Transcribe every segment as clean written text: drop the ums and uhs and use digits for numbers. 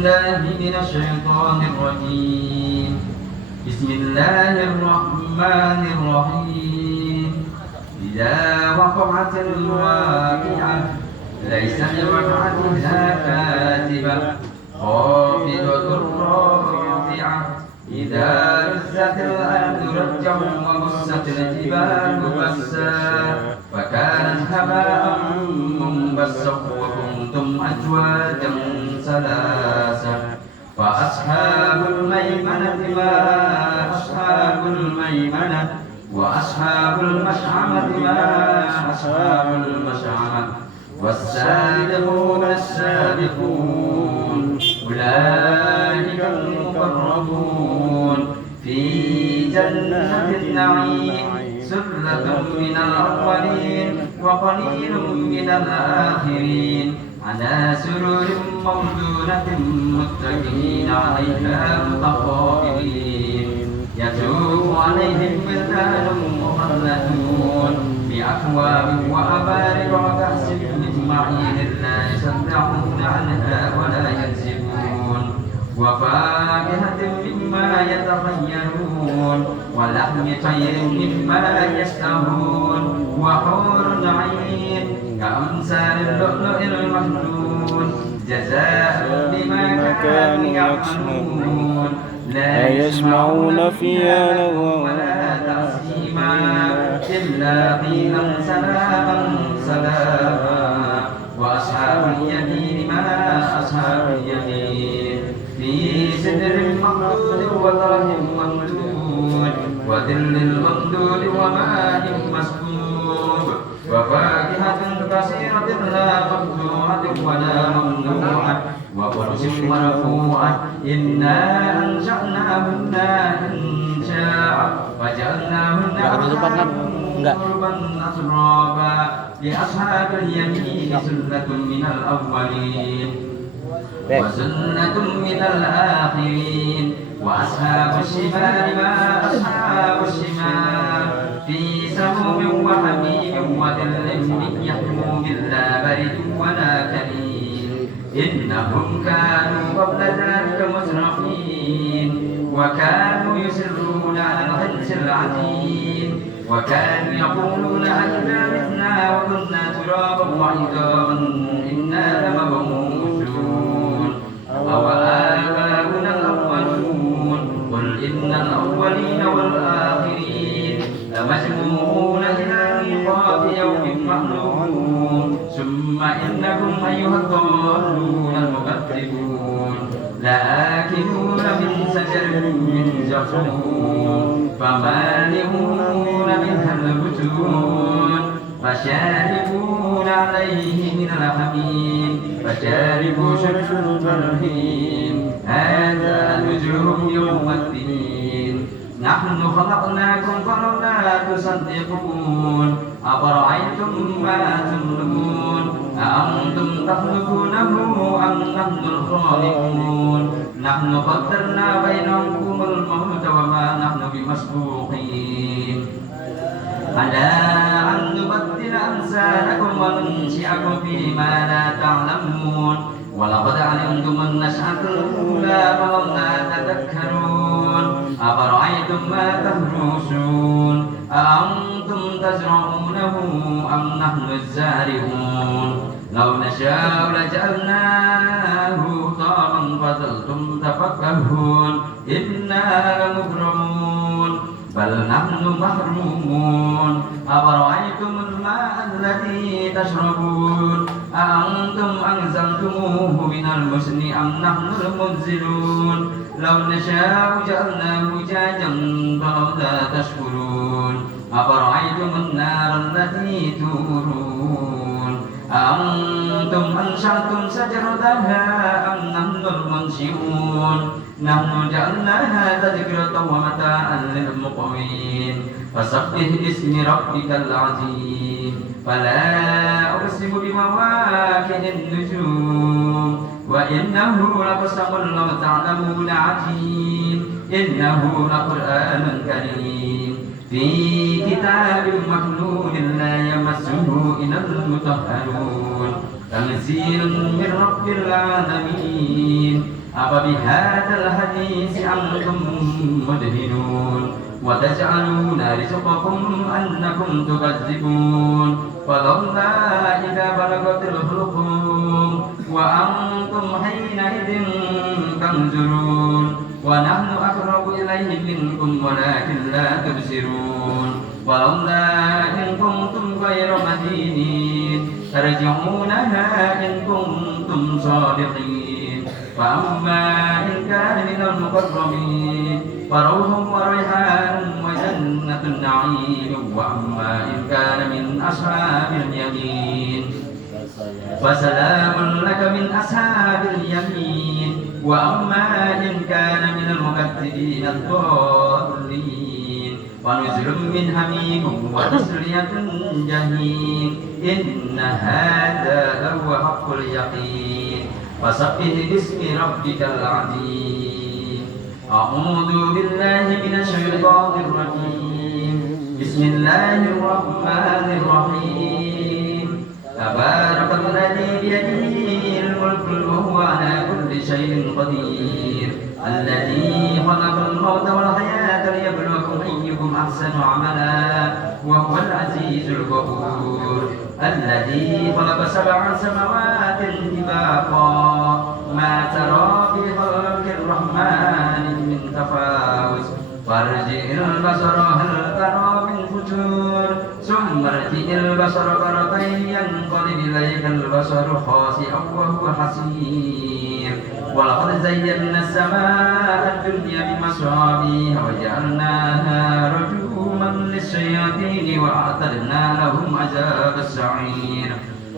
بالله من الشيطان الرجيم. بسم الله الرحمن الرحيم. إذا وقعت الواقعة ليس لوقعتها كاذبة خافضة رافعة إذا رجت الأرض رجا وبست الجبال بسا فكانت هباء منبثا وكنتم أزواجا ثلاثا فأصحاب الميمنة ما أصحاب الميمنة وأصحاب المشأمة ما أصحاب المشأمة والسابقون السابقون أولئك المقربون في جنة النعيم سلة من الأولين وقليل من الآخرين على سرر موضونة متكئين عليها متقابلين يطوف عليهم ولدان مخلدون بأكواب وأبارك وكأس من معين لا يصدعون عنها ولا ينزفون وفاكهة مما يتخيرون ولحم طير مما يشتهون وحور عين كأمثال اللؤلؤ المكنون جزاء بما كانوا يعملون لا يسمعون فيها لغوا ولا تأثيما إلا قيلا سلاما سلاما وأصحاب اليمين ما أصحاب اليمين في سدر مخضود وطرح ممدود وظل ممدود وماء مسكوب وفاكهة كثيرة لا مقطوعة ولا ممنوعة وفرش مرفوعة إنا أنشأناهن إنشاء وجعلناهن عربا أترابا لأصحاب اليمين سلة من الأولين وسلة من الآخرين وأصحاب الشمال ما أصحاب الشمال في سموم وحميم وظل من يحموم لا برد ولا كريم إنهم كانوا قبل ذلك مترفين وكانوا يسرون على الحنس العظيم وكانوا يقولون أئذا متنا وكنا ترابا وعظاما إنا لمبعوثون أوآباؤنا الأولون قل إن الأولين والآخرين لمجموعون إلى ميقات يوم معلوم ثم إنكم أيها الضالون المكذبون لآكلون من شجر من زقوم فمالئون منها البطون فشاربون عليه من الحميم فشاربوا شرب الهيم هذا نزلهم يوم الدين نحن خلقناكم فلولا تصدقون أفرأيتم ما تمنون أأنتم تخلقونه أم نحن الخالقون نحن قدرنا بينكم الموت وما نحن بمسبوقين على أن نبدل أمثالكم وننشئكم فيما لا تعلمون ولقد علمتم النشأة الأولى فلولا تذكرون أفرأيتم ما تهرسون أأنتم تزرعونه أم نحن الزارعون لو نشاء لجعلناه طعما فظلتم تفكهون إنا لمغرمون بل نحن محرومون أفرأيتم الماء الذي تشربون أأنتم أنزلتموه من المزن أم نحن المنزلون لو نشاء جعلناه جاجا فلولا تشكرون أفرأيتم النار التي تورون أأنتم أنشأتم شجرتها أم نحن المنشئون نحن جعلناها تذكرة ومتاعا للمقوين فسبح باسم ربك العظيم فلا أقسم بمواقع النجوم وإنه لقسم لو تعلمون عظيم إنه لقرآن كريم في كتاب مكنون لا يمسه إلا المطهرون تنزيل من رب العالمين أفبهذا الحديث أنتم مدهنون وتجعلون رزقكم أنكم تكذبون فلولا إذا بلغت الحلقوم وأنتم حينئذ تنظرون ونحن أقرب إليه منكم ولكن لا تبصرون ولولا إن كنتم غير مدينين ترجعونها إن كنتم صادقين فأما إن كان من المقربين فروح وريحان وجنة النعيم وأما إن كان من أصحاب اليمين فسلام لك من أصحاب اليمين وأما إن كان من المكذبين الضالين ونزل من حميم وتسلية جحيم إن هذا لهو حق اليقين فسبح باسم ربك العظيم أعوذ بالله من الشيطان الرجيم بسم الله الرحمن الرحيم تبارك الذي بيده الملك وهو على كل شيء قدير الذي خلق الموت والحياة ليبلوكم أيكم أحسن عملا وهو العزيز الغفور الذي خلق 7 سماوات طباقا ما ترى في خلق الرحمن من تفاوت فارجع البصر هل ترى من فتور ثم ارجع البصر كرتين ينقلب إليك البصر خاسئا وهو حسير ولقد زينا السماء الدنيا بمصابيح وجعلناها رجوما للشياطين وأعتدنا لهم عذاب السعير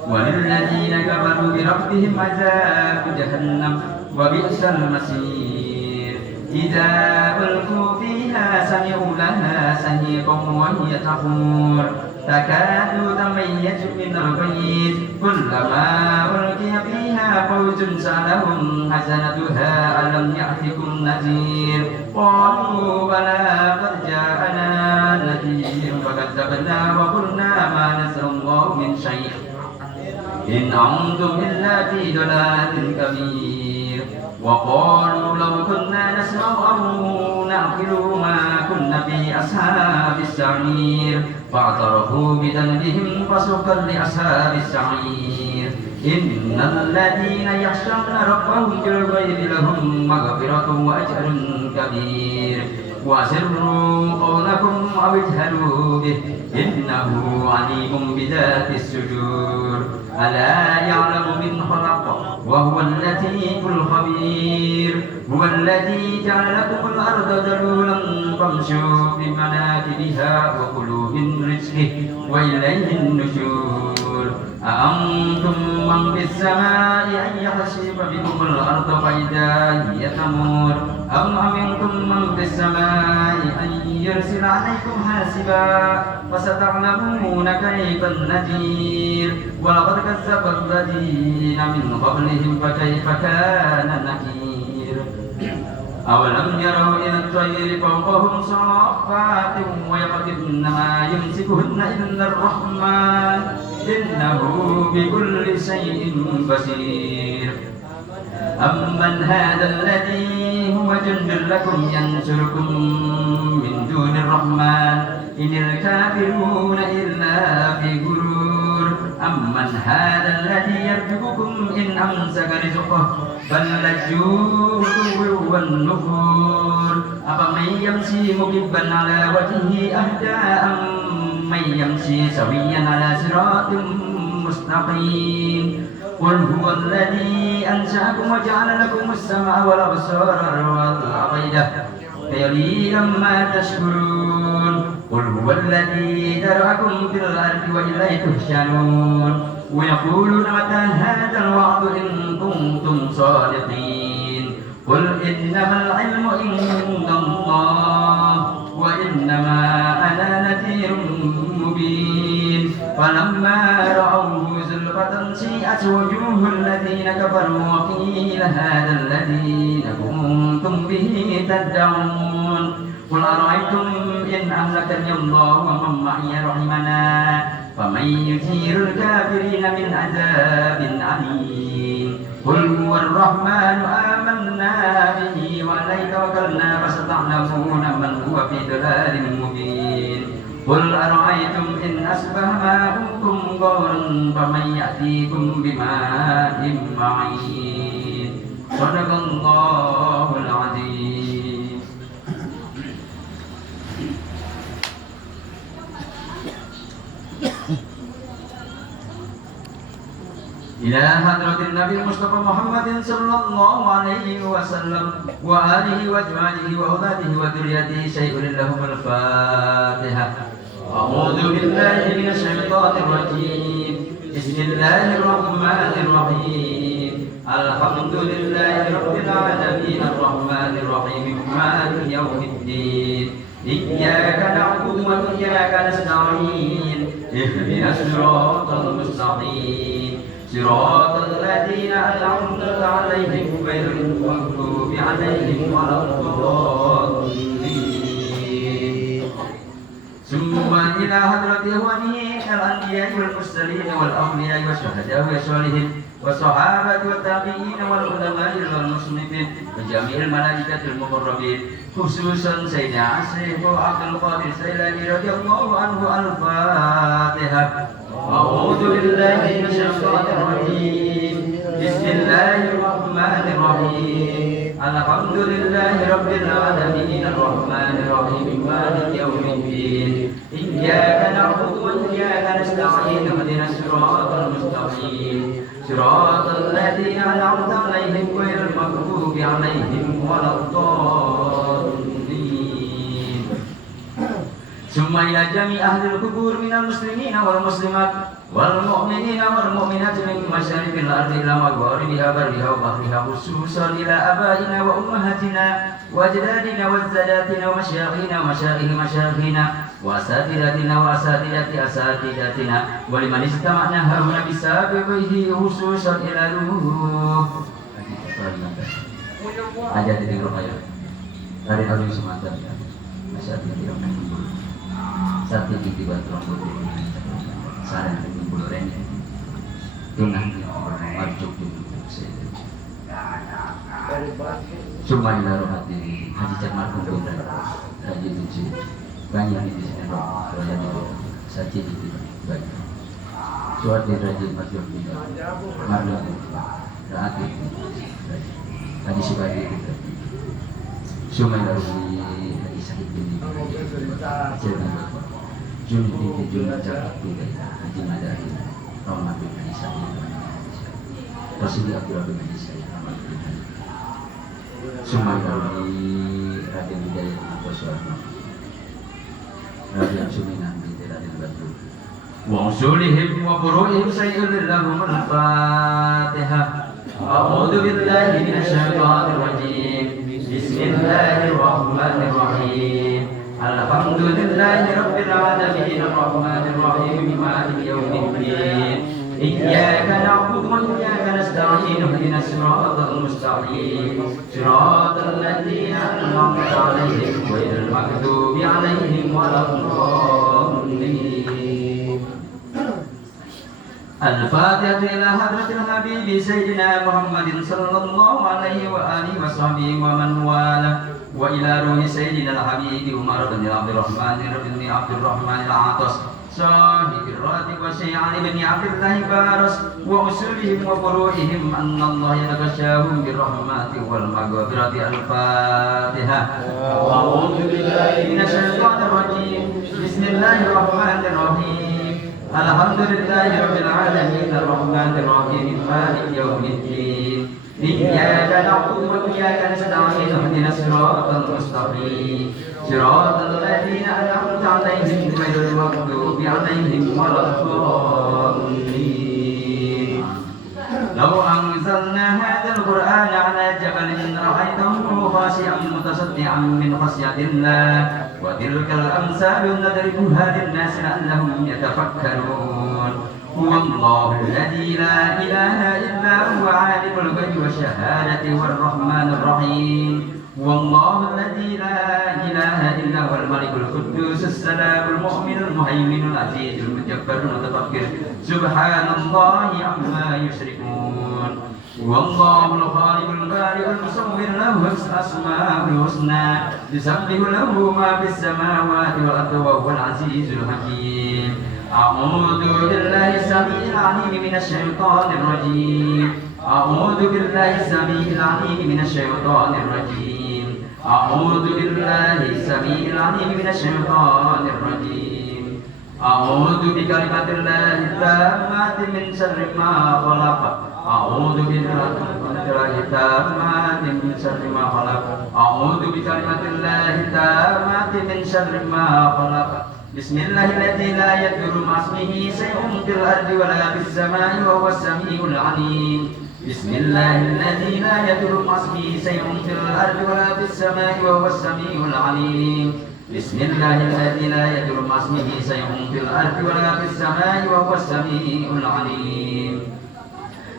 وللذين كفروا بربهم عذاب جهنم وبئس المصير إذا ألقوا فيها سمعوا لها شهيقا وهي تفور تكاد تميز من الغيظ كلما ألقي فيها فوج سألهم حسنتها ألم يأتكم نذير قالوا بلى قد جاءنا نذير فكذبنا وقلنا ما نزل الله من شيء إن أنتم إلا في ضلال كبير وقالوا لو كنا نسمع أو نعقل ما كنا في أصحاب السعير فاعترفوا بذنبهم فسحقا لأصحاب السعير إن الذين يخشون ربهم بالغيب لهم مغفرة وأجر كبير وأسروا قولكم أو اجهروا به إنه عليم بذات الصدور ألا يعلم من خلق وهو اللطيف الخبير هو الذي جعل لكم الأرض ذلولا فامشوا في مناكبها وكلوا من رزقه وإليه النشور أأنتم من في السماء أن يخسف بكم الأرض فإذا هي تمور أم أمنتم من في السماء أن يرسل عليكم حاسبا فستعلمون كيف النذير ولقد كذب الذين من قبلهم فكيف كان نكير أولم يروا إلى الطير فوقهم صافات ويقبضن ما يمسكهن إلا الرحمن إنه بكل شيء بصير أمن هذا الذي هو جند لكم ينصركم من دون الرحمن إن الكافرون إلا في غرور أمن هذا الذي يرزقكم إن أمسك رزقه بل لجوا والنفور أفمن يمشي مكبا على وجهه أهدى أمن يمشي سويا على صراط مستقيم قل هو الذي أنشأكم وجعل لكم السمع والأبصار والأفئدة قليلا ما تشكرون قل هو الذي ذرأكم في الأرض وإليه تحشرون ويقولون متى هذا الوعد إن كنتم صادقين قل إنما العلم عند الله وإنما أنا نذير مبين فلما رأوه زلفة سيئت وجوه الذين كفروا وقيل هذا الذي كنتم به تدعون قل أرأيتم إن أهلكني الله ومن معي رحمنا فمن يجير الكافرين من عذاب أليم قل هو الرحمن آمنا وتخافون من هو في ضلال مبين قل أرأيتم إن أصبح ماؤكم غورا فمن يأتيكم بماء معين صدق الله العظيم. إلى حضرة النبي المصطفى محمد صلى الله عليه وسلم وآله وأزواجه وأولاده وذريته شيء لهم الفاتحة. أعوذ بالله من الشيطان الرجيم بسم الله الرحمن الرحيم الحمد لله رب العالمين الرحمن الرحيم مالك يوم الدين إياك نعبد وإياك نستعين اهدنا الصراط المستقيم صراط الذين أنعمت عليهم غير المغضوب عليهم ولا الضالين. ثم إلى حضرة إخوانه الأنبياء والمرسلين والأولياء والشهداء والصالحين والصحابة والتابعين والعلماء والمصنفين وجميع الملائكة المقربين خصوصا سيدنا الشيخ عبد القادر الجيلاني رضي الله عنه. الفاتحة. أعوذ بالله من الشيطان الرجيم بسم الله الرحمن الرحيم الحمد لله رب العالمين الرحمن الرحيم مالك يوم الدين إياك نعبد وإياك نستعين اهدنا الصراط المستقيم صراط الذين أنعمت عليهم غير المغضوب عليهم ولا الضالين. ثم إلى جميع أهل القبور من المسلمين والمسلمات والمؤمنين والمؤمنات من مشارق الأرض إلى مغاربها برها وبحرها خصوصا إلى آبائنا وأمهاتنا وأجدادنا وزاداتنا ومشايخنا ومشايخ مشايخنا وأساتذتنا وأساتذة أساتذتنا ولمن استمعنا هنا بسببه خصوصا إلى روح aja di rumah ya dari hari semacam ya masih ada di rumah satu titik batu rambut sarang di bulu rene tunang marjuk di cuma naruh hati haji cermat kumpul haji tujuh banyak di sini banyak di saji di banyak suatu haji marjuk di marjuk rakyat haji subadi cuma naruh haji sakit ini cermat Jun binti Jun Jarak Haji Madari Rahmat bin Haji Sa'id Rasulullah Abdullah bin Haji Sa'id Rahmat bin Haji Sumayari Raden Hidayat Abdul Suwarno Raden Suminah binti Raden Batu wa usulihim wa furu'ihim sayyidil lahum al-Fatihah. A'udhu billahi minasyaitanir rajim Bismillahirrahmanirrahim Alhamdulillahi Rabbil Alamin Ar-Rahmanir Rahim Maliki Yawmiddin Iyyaka na'budu wa iyyaka nasta'in ihdinas siratal mustaqim siratal ladzina an'amta 'alaihim ghairil maghdubi 'alaihim waladdallin. Al-Fatihah ila hadratil habib sayyidina Muhammadin sallallahu alaihi wa alihi wa sahbihi wa man wala wa ila ruhi sayyidina al-habib Umar bin Abdurrahman bin Abdurrahman al-Atas sahibir ratib wa Syekh Ali bin Abdullah Baras wa usulihim wa furu'ihim anna Allah yataghashahum birrahmati wal maghfirati. Al-Fatihah. A'udzu billahi minasyaitonir rajim Bismillahirrahmanirrahim Alhamdulillahi Rabbil Alamin Ar-Rahmanir Rahim Maliki Yawmiddin Iyyaka na'budu wa iyyaka nasta'in ihdinas siratal mustaqim siratal ladzina an'amta 'alaihim ghairil maghdubi 'alaihim waladdallin. Law anzalna hadzal qur'ana 'ala jabalin ra'aytahu khashi'an mutasaddi'an min khashyatillah wa tilkal amsalu nadribuha lin-nasi la'allahum yatafakkarun. Huwallahu alladzi la ilaha illa huwa 'alimul ghaibi wasyahadati war-rahmanur rahim. Huwallahu alladzi la ilaha illa huwal malikul quddus as-salamul mu'minul muhaiminul azizul mujabbarul mutakabbir. Subhanallahi 'amma yusyrikun. والله الخالق البارئ المصور له الأسماء الحسنى يسبح له ما في السماوات والأرض وهو العزيز الحكيم أعوذ بالله السميع العليم من الشيطان الرجيم أعوذ بالله السميع العليم من الشيطان الرجيم أعوذ بالله السميع العليم من الشيطان الرجيم أعوذ بكلمات الله التامات من شر ما خلق أعوذ بكلمات الله التامات من شر ما خلق أعوذ بكلمات الله التامات من شر ما خلق بسم الله الذي لا يضر مع اسمه شيء في الأرض ولا في السماء وهو السميع العليم بسم الله الذي لا يضر مع اسمه شيء في الأرض ولا في السماء وهو السميع العليم بسم الله الذي لا يضر مع اسمه شيء في الأرض ولا في السماء وهو السميع العليم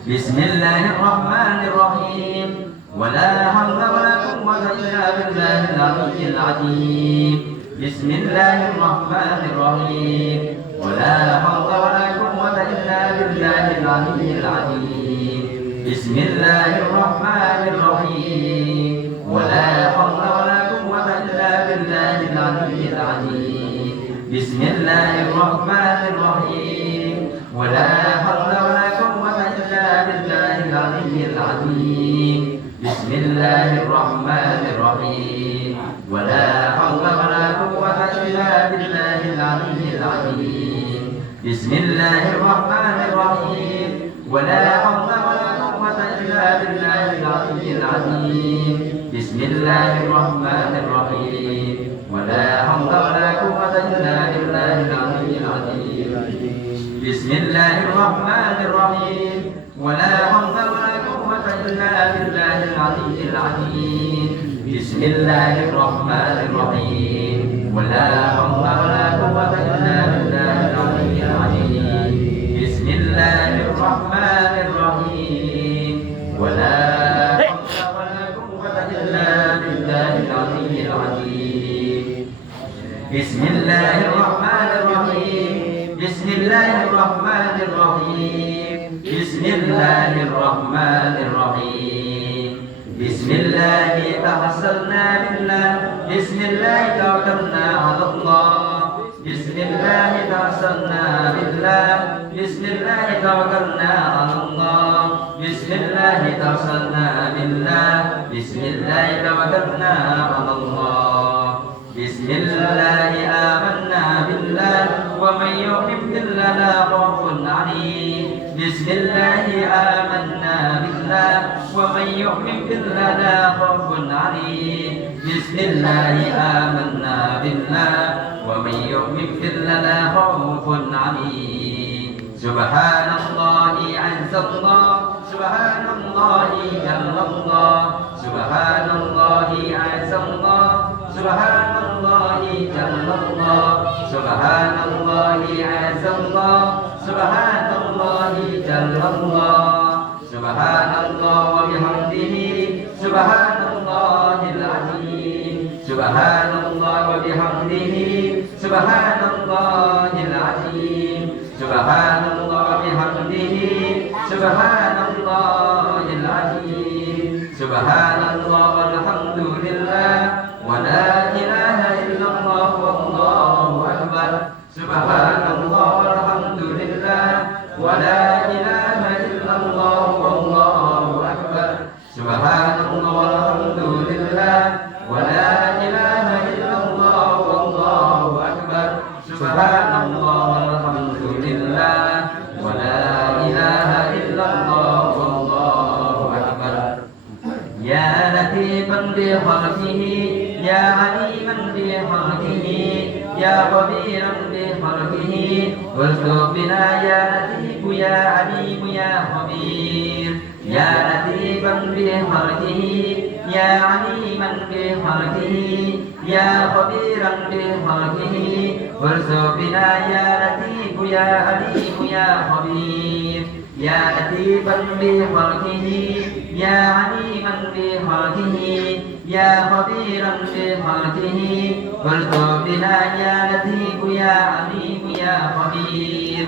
بسم الله الرحمن الرحيم ولا حول ولا قوة إلا بالله العلي العظيم بسم الله الرحمن الرحيم ولا حول ولا قوة إلا بالله العلي العظيم بسم الله الرحمن الرحيم ولا حول ولا قوة إلا بالله العلي العظيم بسم الله الرحمن الرحيم ولا حول ولا قوة إلا بالله العلي العظيم بسم الله الرحمن الرحيم ولا حول ولا قوة إلا بالله العلي العظيم بسم الله الرحمن الرحيم ولا حول ولا قوة إلا بالله العلي العظيم بسم الله الرحمن الرحيم ولا حول ولا قوة إلا بالله العلي العظيم بسم الله الرحمن الرحيم ولا حول ولا قوة إلا بالله العلي العظيم بسم الله الرحمن الرحيم ولا حول ولا قوة إلا بالله العلي العظيم بسم الله الرحمن الرحيم ولا حول ولا قوة إلا بالله العلي العظيم بسم الله الرحمن الرحيم بسم الله الرحمن الرحيم بسم الله الرحمن الرحيم بسم الله توسلنا بالله بسم الله توكلنا على الله بسم الله توسلنا بالله بسم الله توكلنا على الله بسم الله توسلنا بالله بسم الله توكلنا على الله بسم الله آمنا بالله ومن يؤمن بالله لا خوف عليه بسم الله آمنا بالله ومن يؤمن بالله لا خوف عليه بسم الله آمنا بالله ومن يؤمن بالله لا خوف عليه سبحان الله عز الله سبحان الله جل الله سبحان الله عز الله سبحان الله جل الله سبحان الله عز الله سبحان الله جل الله سبحان الله وبحمده سبحان الله العظيم سبحان الله وبحمده سبحان الله العظيم سبحان الله وبحمده سبحان الله العظيم سبحان الله والحمد لله ولا إله إلا الله والله أكبر سبحان الله والحمد لله ولا إله إلا الله والله أكبر سبحان الله والحمد لله ولا إله إلا الله والله أكبر سبحان الله والحمد لله ولا إله إلا الله والله أكبر يا لطيفا بخلقه يا عليما بخلقه يا خبيرا بخلقه وارزق بنا يا لطيف يا عليم يا خبير يا لطيفا بخلقه يا عليما بخلقه يا خبيرا بخلقه وارزق بنا يا لطيف يا عليم يا خبير يا لطيفا بخلقه يا عليما بخلقه يا خبيرا بخلقه وارزق بنا يا لطيف يا عليم يا خبير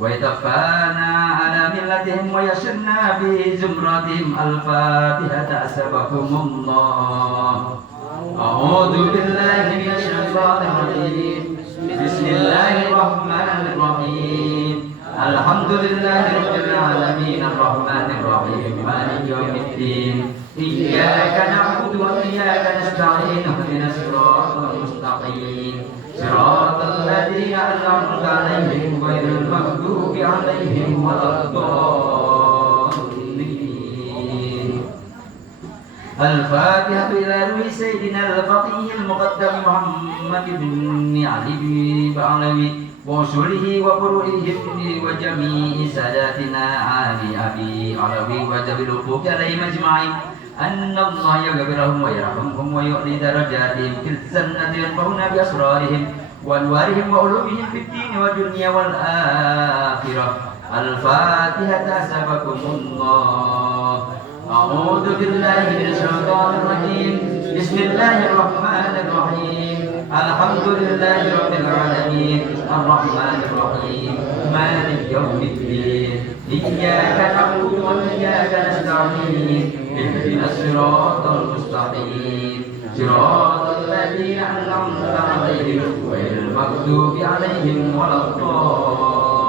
ويتفانا على ملتهم ويسرنا بزمرتهم. الفاتحة أسبكم الله. أعوذ بالله من الشيطان الرجيم. بسم الله الرحمن الرحيم. الحمد لله رب العالمين الرحمن الرحيم مالك يوم الدين. إياك نعبد وإياك نستعين اهدنا الصراط المستقيم صراط الذين أنعمت عليهم غير المغضوب عليهم ولا الضالين. الفاتحة إلى روح سيدنا الفقيه المقدم محمد بن علي بن بعلوي وأصوله وفروعهم وجميع ساداتنا آل أبي علوي وجبل الحقوق عليهم أجمعين. أن الله يغفر لهم ويرحمهم ويعلي درجاتهم في الجنة ينفعنا بأسرارهم وأنوارهم وعلومهم في الدين والدنيا والآخرة. الفاتحة أسبكم الله. أعوذ بالله من الشيطان الرجيم. بسم الله الرحمن الرحيم. الحمد لله رب العالمين الرحمن الرحيم مالك يوم الدين. إياك نعبد وإياك نستعين اهدنا الصراط المستقيم صراط الذين أنعمت عليهم غير المغضوب عليهم ولا الضالين.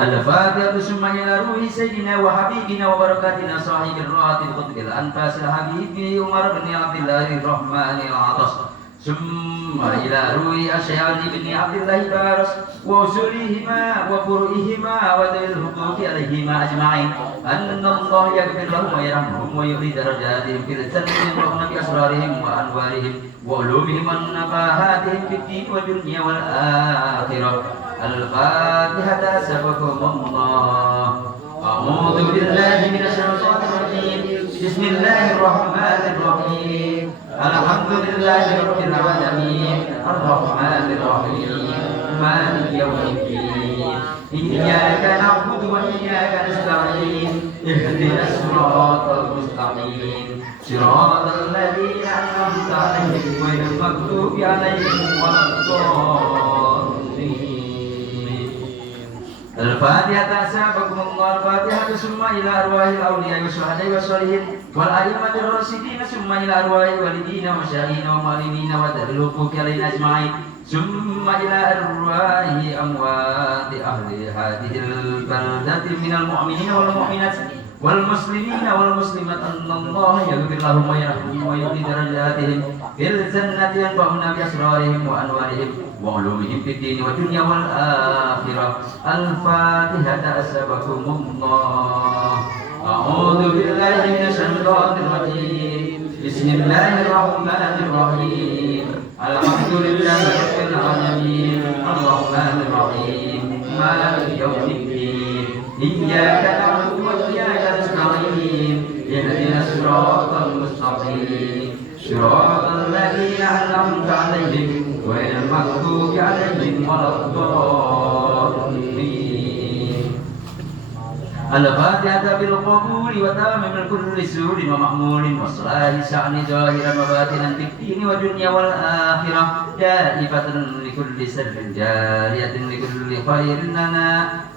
الفاتحة ثم إلى روح سيدنا وحبيبنا وبركاتنا صاحب الراتب قطب الأنفاس الحبيب عمر بن عبد الله الرحمن العطس. ثم إلى روح الشيخ علي بن عبد الله البارس وأصولهما وفروعهما وذوي الحقوق عليهما أجمعين. أن الله يغفر لهم ويرحمهم ويعلي درجاتهم في الجنة ينفعنا بأسرارهم وأنوارهم وعلومهم ونفاهاتهم في الدين والدنيا والآخرة. الفاتحة أسبكم الله. أعوذ بالله من الشيطان الرجيم. بسم الله الرحمن الرحيم. الحمد لله رب العالمين الرحمن الرحيم مالك يوم الدين. إياك نعبد وإياك نستعين اهدنا الصراط المستقيم صراط الذين أنعمت عليهم غير المغضوب عليهم ولا الضالين. الفاتحة أسابكم الله. الفاتحة ثم إلى أرواح الأولياء والشهداء والصالحين والأئمة الراشدين ثم إلى أرواح الوالدين ومشايخنا ومعلمين وذوي الحقوق علينا أجمعين ثم إلى أرواح أموات أهل هذه البلدة من المؤمنين والمؤمنات والمسلمين والمسلمات. أن الله يغفر لهم ويرحمهم ويعلي درجاتهم في الجنة ينفعنا بأسرارهم وأنوارهم وعلومهم في الدين والدنيا والآخرة. الفاتحة أسبكم الله. أعوذ بالله من الشيطان الرجيم. بسم الله الرحمن الرحيم. الحمد لله رب العالمين الرحمن الرحيم مالك يوم الدين. إياك نعبد وإياك نستعين اهدنا الصراط المستقيم صراط الذين أنعمت عليهم غير المغضوب عليهم ولا الضالين. الفاتحة بالقبول وتمام كل سور ومأمول وصلاة شأن ظاهرا وباطنا في الدين والدنيا والآخرة. دائفة لكل سر جارية لكل خير لنا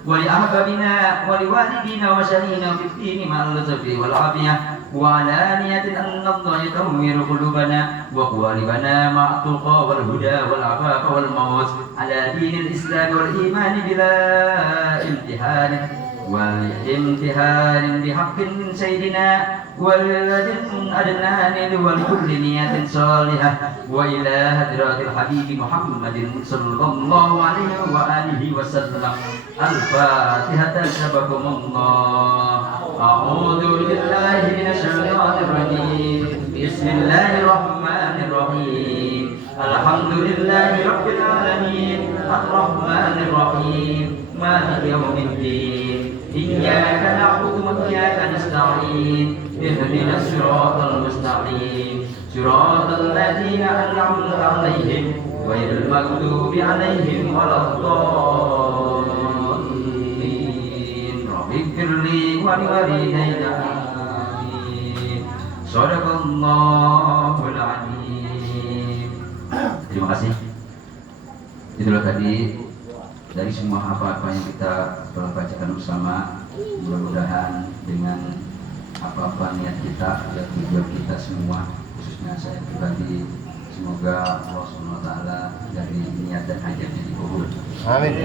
ولأحبابنا ولوالدينا ومشايخنا في الدين مع اللطف والعافية وعلانية. أن الله يطهر قلوبنا وقوالبنا مع التقى والهدى والعفاف والموت على دين الإسلام والإيمان بلا امتحان والامتحان بحق من سيدنا والذي أدنان ولكل نية صالحة وإلى هدرات الحبيب محمد صلى الله عليه وآله وسلم. الفاتحة سبكم الله. أعوذ بالله من الشيطان الرجيم. بسم الله الرحمن الرحيم. الحمد لله رب العالمين الرحمن الرحيم مالك يوم الدين. إياك نعبد وإياك نستعين اهدنا الصراط المستقيم صراط الذين أنعمت عليهم غير المغضوب عليهم ولا الضالين. رب اغفر لي ولوالدي آمين. Sadaqallahul Azim. Terima kasih. Itulah tadi dari semua apa-apa yang kita telah bacakan bersama, mudah-mudahan dengan apa-apa niat kita dan tujuan kita semua, khususnya saya pribadi, semoga Allah SWT dari niat dan hajatnya dikabul. Amin.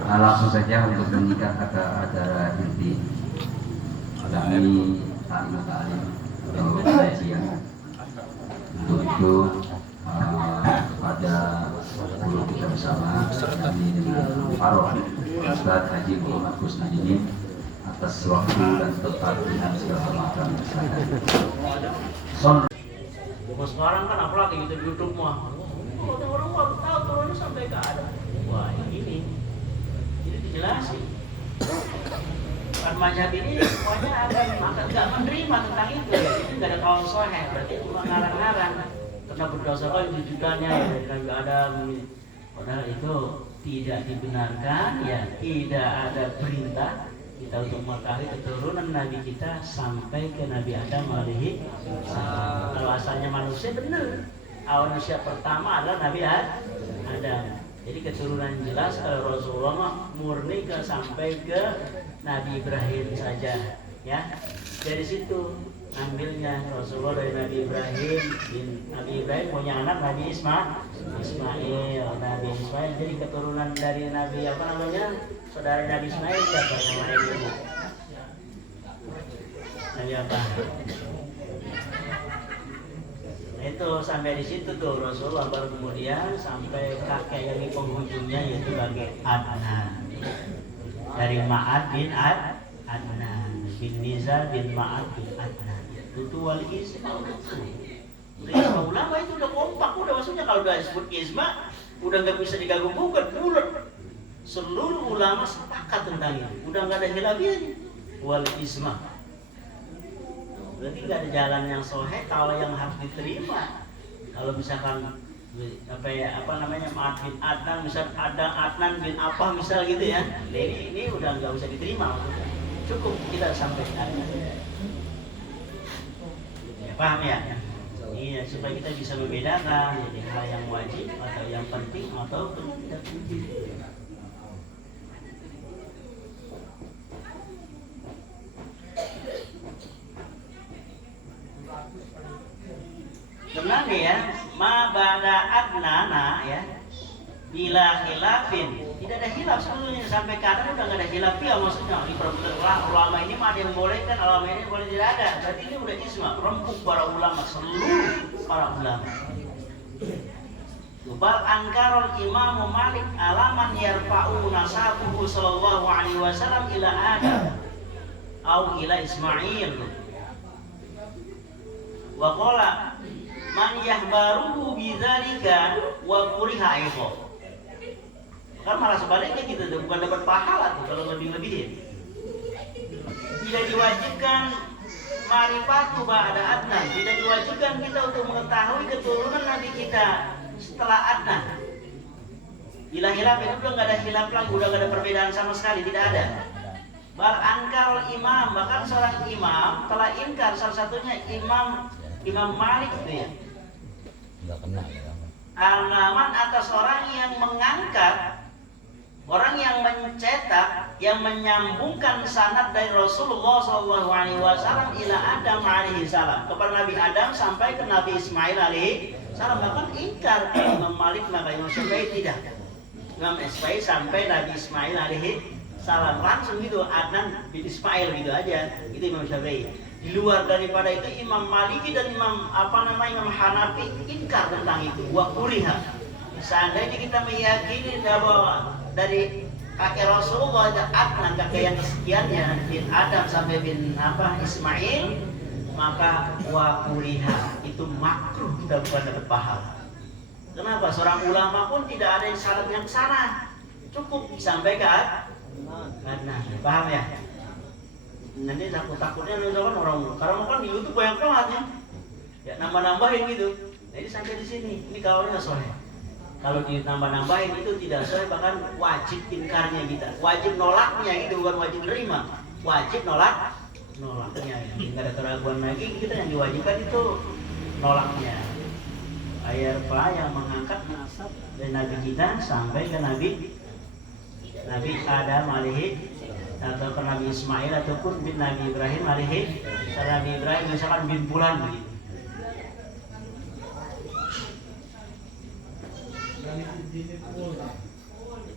Langsung saja untuk meningkat acara inti kami ta'lim atau kajian. Untuk itu pada guru kita bersama kami dengan Paroh Ustaz Haji Muhammad Kusnadini atas waktu dan tempat dengan segala macam masalah. Sekarang kan apalagi gitu di YouTube mah, orang baru tahu turunnya sampai ke ada. Wah ini dijelasin. Kan mazhab ini semuanya akan nggak menerima tentang itu nggak ada kaul sahih, berarti cuma ngarang-ngarang karena berdasarkan jujukannya dari Nabi Adam. Padahal itu tidak dibenarkan, ya tidak ada perintah kita untuk mengetahui keturunan Nabi kita sampai ke Nabi Adam alaihi salam. Kalau asalnya manusia benar, awal manusia pertama adalah Nabi Adam. Jadi keturunan jelas kalau Rasulullah murni sampai ke Nabi Ibrahim saja, ya. Dari situ ambilnya Rasulullah dari Nabi Ibrahim. Nabi Ibrahim punya anak Nabi Ismail. Nabi Ismail jadi keturunan dari Nabi apa namanya? Saudara Nabi Ismail siapa namanya? Nabi apa? Itu sampai di situ tuh Rasulullah, baru kemudian sampai kakek yang di penghujungnya yaitu bagi Adnan. Dari Ma'ad bin Adnan bin Nizar bin Ma'ad bin Adnan. Itu wal isma Isma ulama itu udah kompak, udah maksudnya kalau udah disebut isma udah nggak bisa diganggu-gugat, bulat. Seluruh ulama sepakat tentang itu, udah nggak ada khilafiyahnya. Wal isma. Berarti nggak ada jalan yang sahih kalau yang harus diterima. Kalau misalkan apa namanya Ma'ad bin Adnan, misal ada Adnan bin apa misal gitu ya, ini udah nggak usah diterima maksudnya. Cukup kita sampaikan. Ya, paham ya? Iya, supaya kita bisa membedakan jadi hal yang wajib atau yang penting atau tidak penting. Sebenarnya ya, ma ba'da adnana ya, bila khilafin, tidak ada khilaf sebetulnya sampai kadang udah nggak ada khilafiyah maksudnya. Di perbedaan ulama ini mah ada yang bolehkan, ulama ini boleh tidak ada. Berarti ini udah isma, rempuk para ulama, seluruh para ulama. Bal ankarul Imam Malik alaman yarfa'u nasabuhu sallallahu alaihi wasallam ila Adam au ila Ismail. Wa qala man yahbaruhu bidzalika wa kuriha aiqo. Kan malah sebaliknya gitu, bukan dapat pahala tuh kalau lebih-lebihin. Tidak diwajibkan marifatu ba'da Adnan, tidak diwajibkan kita untuk mengetahui keturunan Nabi kita setelah Adnan. Bila hilaf itu udah nggak ada hilaf lagi, udah nggak ada perbedaan sama sekali, tidak ada. Bal ankar imam, bahkan seorang imam telah inkar, salah satunya Imam Malik itu ya. Alaman atas orang yang mengangkat, orang yang mencetak, yang menyambungkan sanad dari Rasulullah SAW ila Adam alaihi salam, kepada Nabi Adam sampai ke Nabi Ismail alaihi salam. Bahkan ingkar Imam Malik, maka Imam Syafi'i tidak. Imam Syafi'i sampai Nabi Ismail alaihi salam langsung gitu, Adnan bin Ismail gitu aja. Itu Imam Syafi'i. Di luar daripada itu Imam Maliki dan Imam Hanafi ingkar tentang itu. Wa kuriha. Seandainya kita meyakini bahwa dari kakek Rasulullah ada Adnan, kakek yang kesekiannya bin Adam sampai bin Ismail, maka wa kuriha itu makruh, tidak bukan dapat pahala. Kenapa? Seorang ulama pun tidak ada yang syarat yang kesana, cukup sampai ke Adnan. Paham ya? Nanti takutnya misalkan orang, karena kan di YouTube banyak banget ya nambah-nambahin gitu. Jadi sampai di sini, ini kaulnya sahih. Kalau ditambah-nambahin itu tidak sahih, bahkan wajib inkarnya kita, wajib nolaknya gitu, bukan wajib nerima, wajib nolaknya. Tidak ada keraguan lagi, kita yang diwajibkan itu nolaknya. Ayat apa yang mengangkat nasab dari Nabi kita sampai ke Nabi Nabi Adam alaihi atau Nabi Ismail ataupun bin Nabi Ibrahim alaihi salam. Nabi Ibrahim misalkan bin bulan begitu.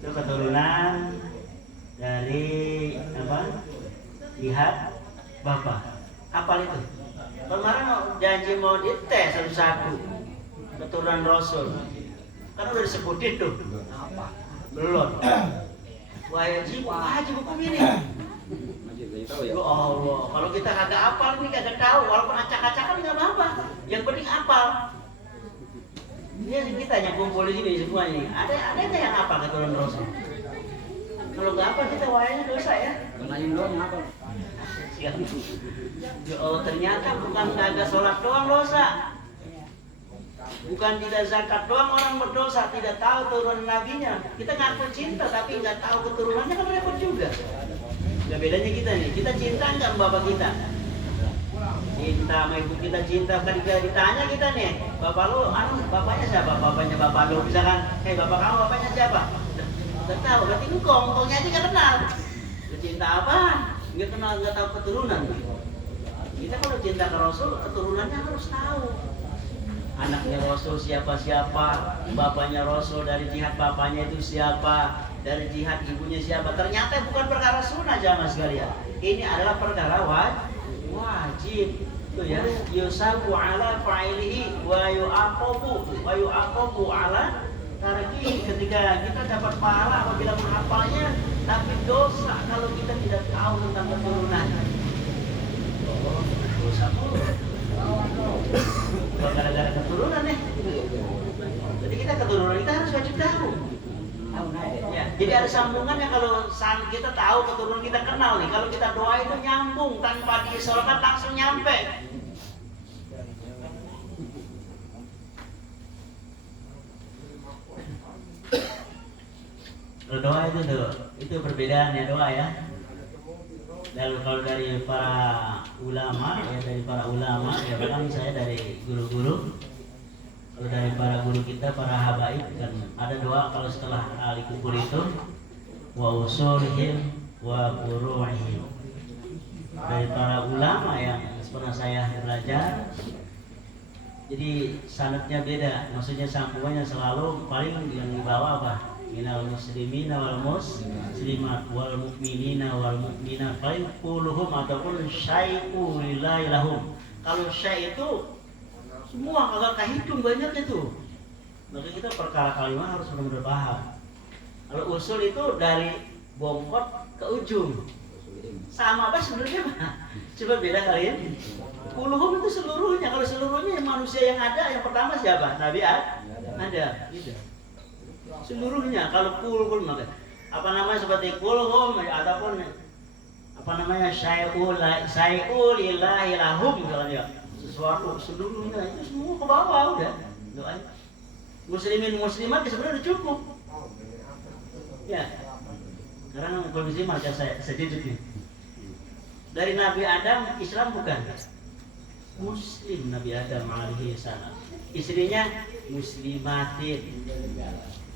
Itu keturunan dari apa? Lihat bapak. Apal itu? Kemarin janji mau dites satu-satu keturunan Rasul. Kan udah disebutin tuh. Belum. Wajib hukum ini. Ya Allah, kalau kita kagak apal ini kagak tahu, walaupun acak-acakan nggak apa-apa. Yang penting apal. Ini kita yang kumpul di sini semua ini. Ada yang apal keturunan Rasul? Kalau nggak apal kita wayangnya dosa ya. Kenalin doang apa? Ya Allah, ternyata bukan kagak sholat doang dosa. Bukan tidak zakat doang orang berdosa, tidak tahu turunan nabinya. Kita ngaku cinta tapi nggak tahu keturunannya, kan repot juga. Gak bedanya kita nih, kita cinta nggak sama bapak kita? Cinta sama ibu kita cinta, kan ditanya kita nih, bapak lu, bapaknya siapa? Bapaknya bapak lu, misalkan, bapak kamu bapaknya siapa? Nggak tahu, berarti engkongnya aja nggak kenal. Cinta apa? Nggak kenal, nggak tahu keturunan. Kita kalau cinta ke Rasul, keturunannya harus tahu. Anaknya Rasul siapa-siapa, bapaknya Rasul dari jihad bapaknya itu siapa, dari jihad ibunya siapa. Ternyata bukan perkara sunnah jamaah sekalian. Ini adalah perkara wajib. Itu ya, yusabu ala fa'ilihi wa yu'aqabu ala tarkihi. Ketika kita dapat pahala apabila menghafalnya, tapi dosa kalau kita tidak tahu tentang keturunan. Dosa mulu. Gara-gara keturunan nih. Jadi kita keturunan kita harus wajib tahu. Ya, jadi ada sambungannya kalau kita tahu keturunan kita kenal nih. Kalau kita doa itu nyambung tanpa diisyaratkan langsung nyampe. Kalau doa itu perbedaannya doa ya. Dan kalau dari para ulama ya bahkan saya dari guru-guru. Kalau dari para guru kita, para habaib kan ada doa kalau setelah ahli kubur itu wa usulihim wa furu'ihim. Dari para ulama yang pernah saya belajar, jadi sanadnya beda, maksudnya sambungannya selalu paling yang dibawa apa? Minal muslimina wal muslimat wal mu'minina wal mu'minat, paling kulluhum ataupun syai'u lillahi lahum. Kalau syai' itu semua kagak kehitung banyak itu. Maka kita perkara kalimat harus benar-benar paham. Kalau usul itu dari bongkot ke ujung. Sama apa sebenarnya? Coba beda kalian. Kulluhum itu seluruhnya. Kalau seluruhnya manusia yang ada, yang pertama siapa? Nabi ada. Gitu. Seluruhnya. Kalau kulluhum maka apa namanya seperti kulluhum ataupun apa namanya syai'u lillahi lahum misalnya. Sesuatu seluruhnya itu semua ke bawah udah doanya. Muslimin muslimat sebenarnya udah cukup ya. Sekarang kondisi macam saya sedikit nih. Dari Nabi Adam Islam bukan Muslim. Nabi Adam alaihi salam, istrinya muslimatin.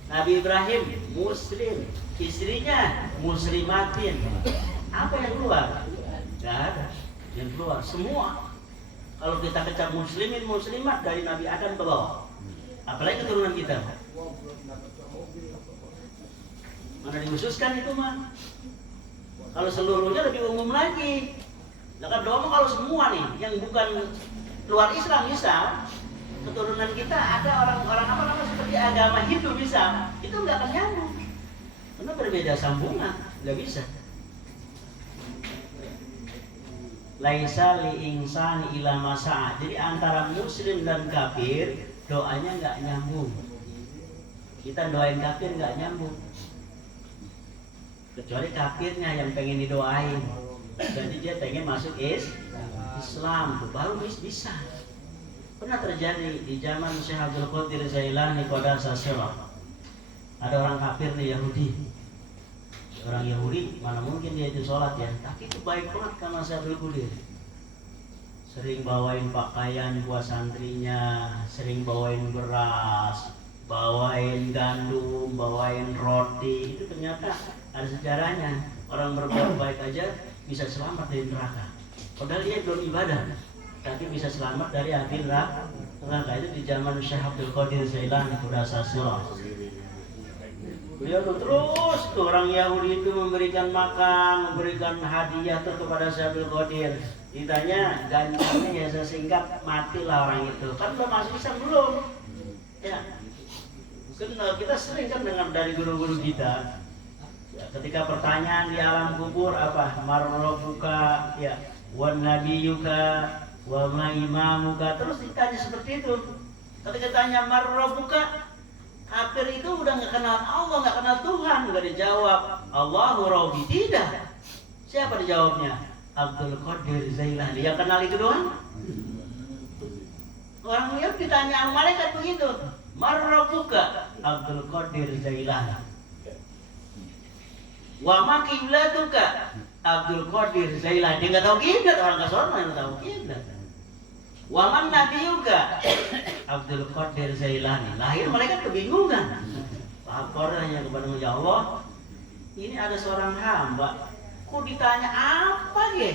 Nabi Ibrahim Muslim, istrinya muslimatin. Apa yang keluar? Gak ada yang keluar, semua. Kalau kita kecap muslimin muslimat dari Nabi Adam ke bawah, apalagi keturunan kita. Mana dikhususkan itu mah? Kalau seluruhnya lebih umum lagi. Nah kan doa kalau semua nih yang bukan luar Islam bisa, keturunan kita ada orang-orang apa namanya seperti agama Hindu bisa, itu nggak akan nyambung. Karena berbeda sambungan, nggak bisa. Laisa li insani ila masa'a. Jadi antara muslim dan kafir doanya nggak nyambung. Kita doain kafir nggak nyambung. Kecuali kafirnya yang pengen didoain. Jadi dia pengen masuk Islam, baru bisa. Pernah terjadi di zaman Syekh Abdul Qadir Jailani Qadasa Sirah. Ada orang kafir nih Yahudi. Orang Yahudi mana mungkin dia itu sholat ya, tapi itu baik banget karena saya berkudir. Sering bawain pakaian buat santrinya, sering bawain beras, bawain gandum, bawain roti. Itu ternyata Ada sejarahnya. Orang berbuat baik aja bisa selamat dari neraka. Padahal dia belum ibadah, tapi bisa selamat dari api neraka. Itu di zaman Syekh Abdul Qadir Jailani Qudasasirah. Beliau tuh terus tuh orang Yahudi itu memberikan makan, memberikan hadiah tuh kepada Syekh Abdul Qadir. Ditanya gantinya ya saya singkat, matilah orang itu. Kan belum masuk Islam belum. Ya. Kita sering kan dengar dari guru-guru kita. Ya, ketika pertanyaan di alam kubur apa? Marrobuka, ya, wan nabiyuka, wa ma imamuka, terus ditanya seperti itu. Ketika tanya marrobuka, kafir itu udah nggak kenal Allah, nggak kenal Tuhan, nggak dijawab Allahu Rabbi, tidak. Siapa dijawabnya? Abdul Qadir Jailani. Yang kenal itu doang. Orang yang ditanya malaikat begitu, marrobuka, Abdul Qadir Jailani. Wa ma qiblatuka, Abdul Qadir Jailani. Dia nggak tahu kiblat, orang Kasar nggak tahu kiblat. Wa man nabiyuka, Abdul Qadir Jailani. Lahir mereka kebingungan. Lapornya kepada Allah, ini ada seorang hamba, kok ditanya apa ya?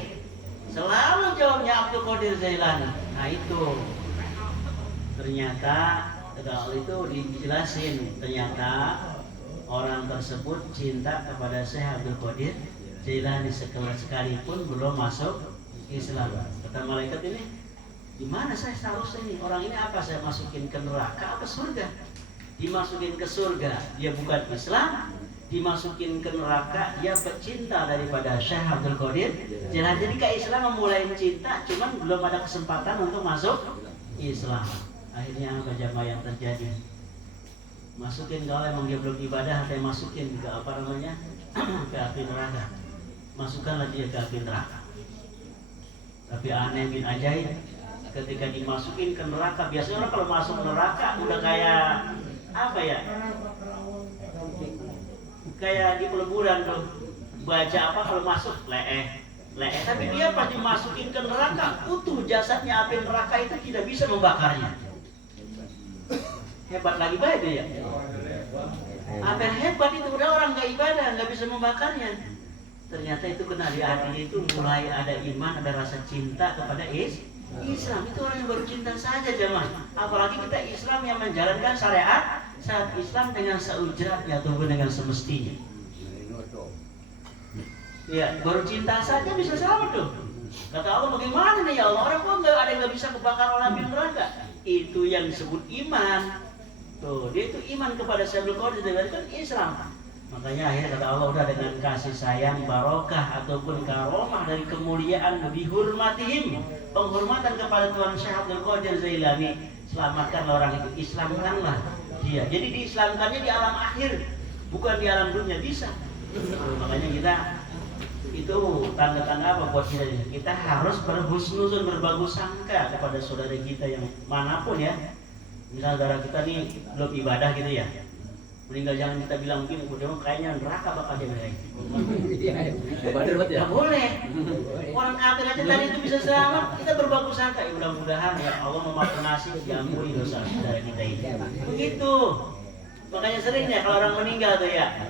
Selalu jawabnya Abdul Qadir Jailani. Nah itu ternyata kalau itu dijelasin, ternyata orang tersebut cinta kepada Syekh Abdul Qadir Jailani sekalipun belum masuk Islam. Kata malaikat ini, gimana saya seharusnya ini? Orang ini apa saya masukin ke neraka apa surga? Dimasukin ke surga, dia bukan Islam. Dimasukin ke neraka, dia pecinta daripada Syekh Abdul Qadir Jailani. Jadi ke Islam memulai cinta, cuman belum ada kesempatan untuk masuk Islam. Akhirnya apa jamaah yang terjadi? Masukin, kalau emang dia belum ibadah, saya masukin ke apa namanya ke api neraka. Masukkanlah dia ke api neraka. Tapi aneh bin ajaib, ketika dimasukin ke neraka, biasanya orang kalau masuk neraka udah kayak apa ya? Kayak di peleburan tuh, baca apa kalau masuk leeh. Tapi dia pas dimasukin ke neraka, utuh jasadnya, api neraka itu tidak bisa membakarnya. Hebat lagi baik dia. Apa yang hebat itu, udah orang gak ibadah, gak bisa membakarnya. Ternyata itu kena di hati itu mulai ada iman, ada rasa cinta kepada Islam. Itu orang yang baru cinta saja jemaah. Apalagi kita Islam yang menjalankan syariat saat Islam dengan seujratnya ataupun dengan semestinya. Ya, baru cinta saja bisa selamat tuh. Kata Allah, bagaimana nih ya Allah, orang kok nggak ada yang nggak bisa kebakar oleh api neraka? Itu yang disebut iman. Tuh, dia itu iman kepada Syekh Abdul Qadir Jailani kan Islam. Makanya akhirnya kata Allah, udah dengan kasih sayang, barokah ataupun karomah dari kemuliaan, bihurmatihim, penghormatan kepada Tuhan Syekh Abdul Qadir Jailani, selamatkan orang itu, Islamkanlah dia. Jadi diislamkannya di alam akhir, bukan di alam dunia, bisa. Makanya kita itu tanda-tanda apa buat kita? Kita harus berhusnuzon, berbagus sangka kepada saudara kita yang manapun ya. Misal saudara kita nih belum ibadah gitu ya, meninggal jangan kita bilang mungkin udah kayaknya neraka bakal dia naik. Nggak boleh. Orang kafir aja tadi itu bisa selamat, kita berbagus sangka. Ya mudah-mudahan ya Allah memaafkan diampuni dosa saudara kita ini. Begitu. Makanya sering ya kalau orang meninggal tuh ya,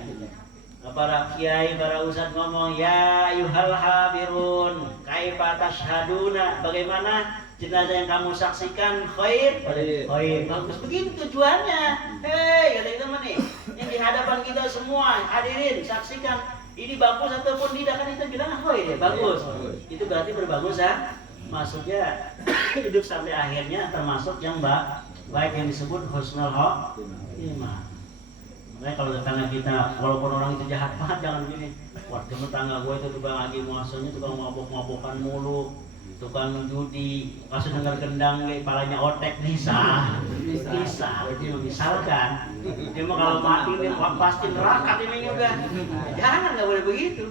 para kiai, para ustadz ngomong, ya ayuhal habirun, kaifa tashhaduna, bagaimana jenazah yang kamu saksikan khair? Khair, bagus. Begitu tujuannya. Hei, kata itu nih, yang di hadapan kita semua hadirin saksikan ini bagus ataupun tidak, kan itu bilang khair ya, bagus. Itu berarti berbagus ya. Maksudnya hidup sampai akhirnya termasuk yang baik yang disebut husnul khotimah. Makanya kalau tetangga kita, walaupun orang itu jahat banget, jangan gini. Wah, tetangga gue itu tukang lagi muasanya, tukang mabok-mabokan mulu, tukang judi, pas dengar gendang, kepalanya otek, bisa. Misalkan, dia mah kalau mati dia pasti neraka ini udah. Jangan, nggak boleh begitu.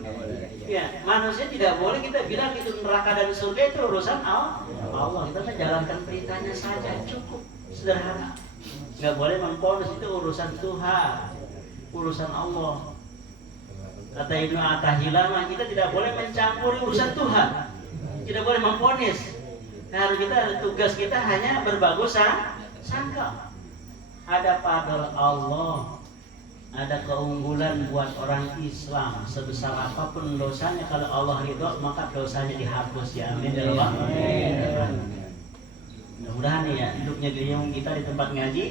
Ya, manusia tidak boleh kita bilang itu neraka dan surga itu urusan Allah. Kita menjalankan perintahnya saja, cukup sederhana. Nggak boleh memponis, itu urusan Tuhan, urusan Allah. Kata Ibnu Athaillah, kita tidak boleh mencampuri urusan Tuhan, tidak boleh memponis. Nah, tugas kita hanya berbagus sangka. Ada pada Allah ada keunggulan buat orang Islam. Sebesar apapun dosanya, kalau Allah ridho maka dosanya dihapus ya. Amin ya Allah. Mudah-mudahan ya hidupnya geriung kita di tempat ngaji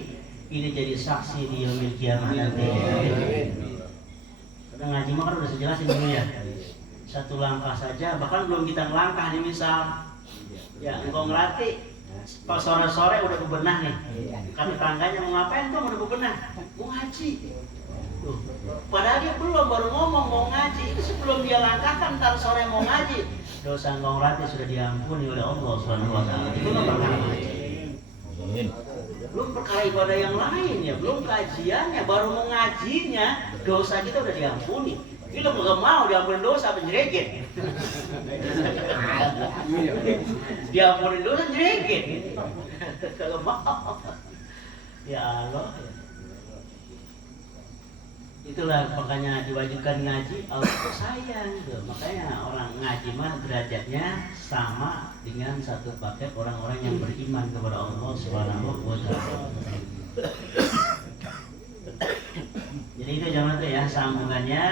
ini jadi saksi di yaumil kiamah nanti. Karena ngaji mah kan udah sejelasin dulu ya. Satu langkah saja, bahkan belum kita ngelangkah nih misal. Ya, engkau ngelatih pas sore-sore udah bebenah nih. Kata tangganya mau ngapain tuh udah bebenah? Mau ngaji. Tuh. Padahal dia belum, baru ngomong mau ngaji. Itu sebelum dia langkahkan ntar sore mau ngaji. Dosa engkau ngelatih sudah diampuni oleh Allah Subhanahu wa taala. Itu kan perkara ngaji. Belum perkara ibadah yang lain ya, belum kajiannya, baru mau ngajinya, dosa kita udah diampuni. Kita nggak mau diampuni dosa, penjereget. Diampuni dosa, penjereget. Kalau mau, ya Allah. Itulah makanya diwajibkan ngaji, Allah itu sayang. Makanya orang ngaji mah derajatnya sama dengan satu paket orang-orang yang beriman kepada Allah Subhanahu wa taala. Jadi itu jangan ya sambungannya.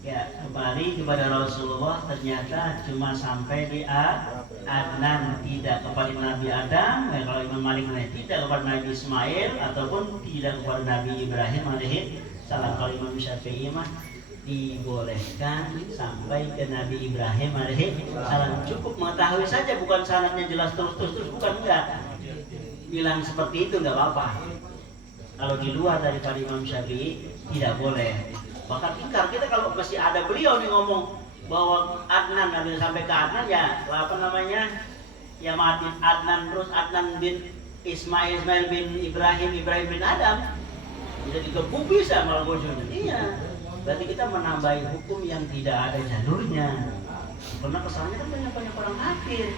Ya, kembali kepada Rasulullah, ternyata cuma sampai di Adnan, tidak kepada Nabi Adam. Ya, kalau Imam Malik tidak kepada Nabi Ismail ataupun tidak kepada Nabi Ibrahim alaihi salam. Kalau Imam Syafi'i mah dibolehkan sampai ke Nabi Ibrahim alaihi salam. Cukup mengetahui saja, bukan sanadnya jelas terus bukan, enggak. Bilang seperti itu enggak apa-apa. Kalau di luar daripada Imam Syafi'i tidak boleh. Bahkan ingkar kita kalau masih ada beliau nih ngomong bahwa Adnan sampai ke Adnan ya apa namanya ya maafin Adnan terus Adnan bin Ismail bin Ibrahim bin Adam bisa digebuk bisa malah bojone. Iya, berarti kita menambahi hukum yang tidak ada jalurnya. Karena kesannya kan banyak orang kafir,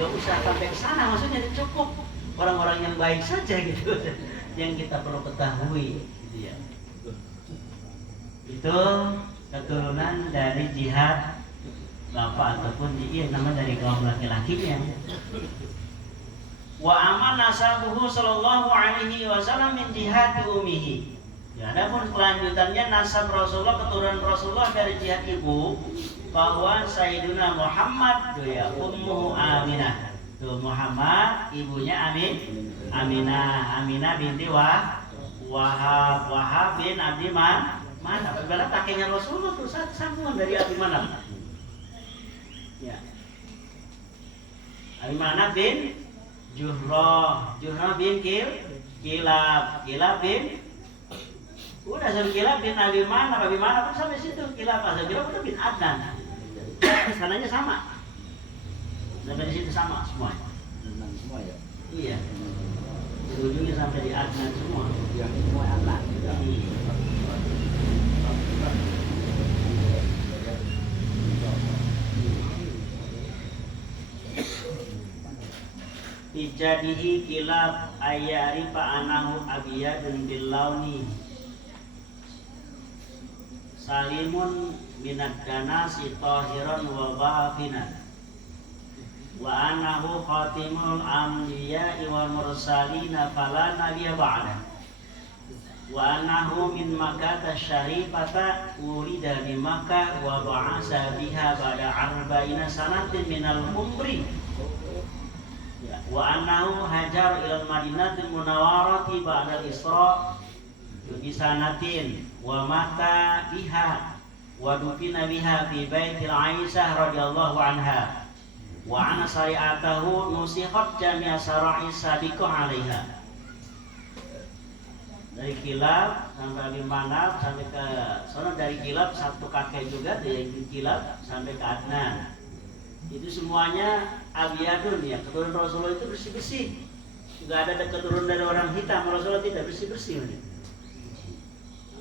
nggak usah sampai ke sana, maksudnya cukup orang-orang yang baik saja gitu yang kita perlu ketahui gitu ya. Itu keturunan dari jihad bapak ataupun nama dari kaum laki-lakinya. Wa aman nasabuhu sallallahu alaihi wasallam min jihad ummihi. Ya, adapun kelanjutannya nasab Rasulullah, keturunan Rasulullah dari jihad ibu, bahwa Sayyiduna Muhammad tuh ya ummuhu Aminah. Tuh Muhammad, ibunya Aminah binti Wahab bin Abdi Manaf. Sebenarnya kakeknya Rasulullah tuh sambungan dari Abdi Manaf. Ya. Abdi Manaf bin Juhra bin Kilab bin udah sampai Kilab bin Abdi Manaf kan sampai situ. Kilab udah bin Adnan. Sananya sama. Sampai di situ sama semua. Semua ya. Iya. Ujungnya sampai di Adnan semua. Yang semua Adnan. Dijadihi Kilab ayarifa anahu abiyadun billauni salimun minad danasi tahiran wa bafinan wa anahu khatimul anbiya'i wal mursalina fala nabiyya ba'da wa anahu min Makkah syarifata ulida di Makkah wa ba'asa biha ba'da arba'ina sanatin minal umri wa annahu hajar ilal madinatil munawwarati ba'da al-isra bi sanatin wa mata biha wa dufina biha fi baitil Aisyah radhiyallahu anha wa ana syari'atahu nusikhat jami'a syara'i sabiqah 'alaiha. Dari Kilab sampai Abi Manaf sampai ke sana, dari Kilab satu kakek juga, dari Kilab sampai ke Adnan. Itu semuanya abiyadun ya, keturunan Rasulullah itu bersih-bersih. Enggak ada keturunan dari orang hitam, Rasulullah tidak bersih-bersih.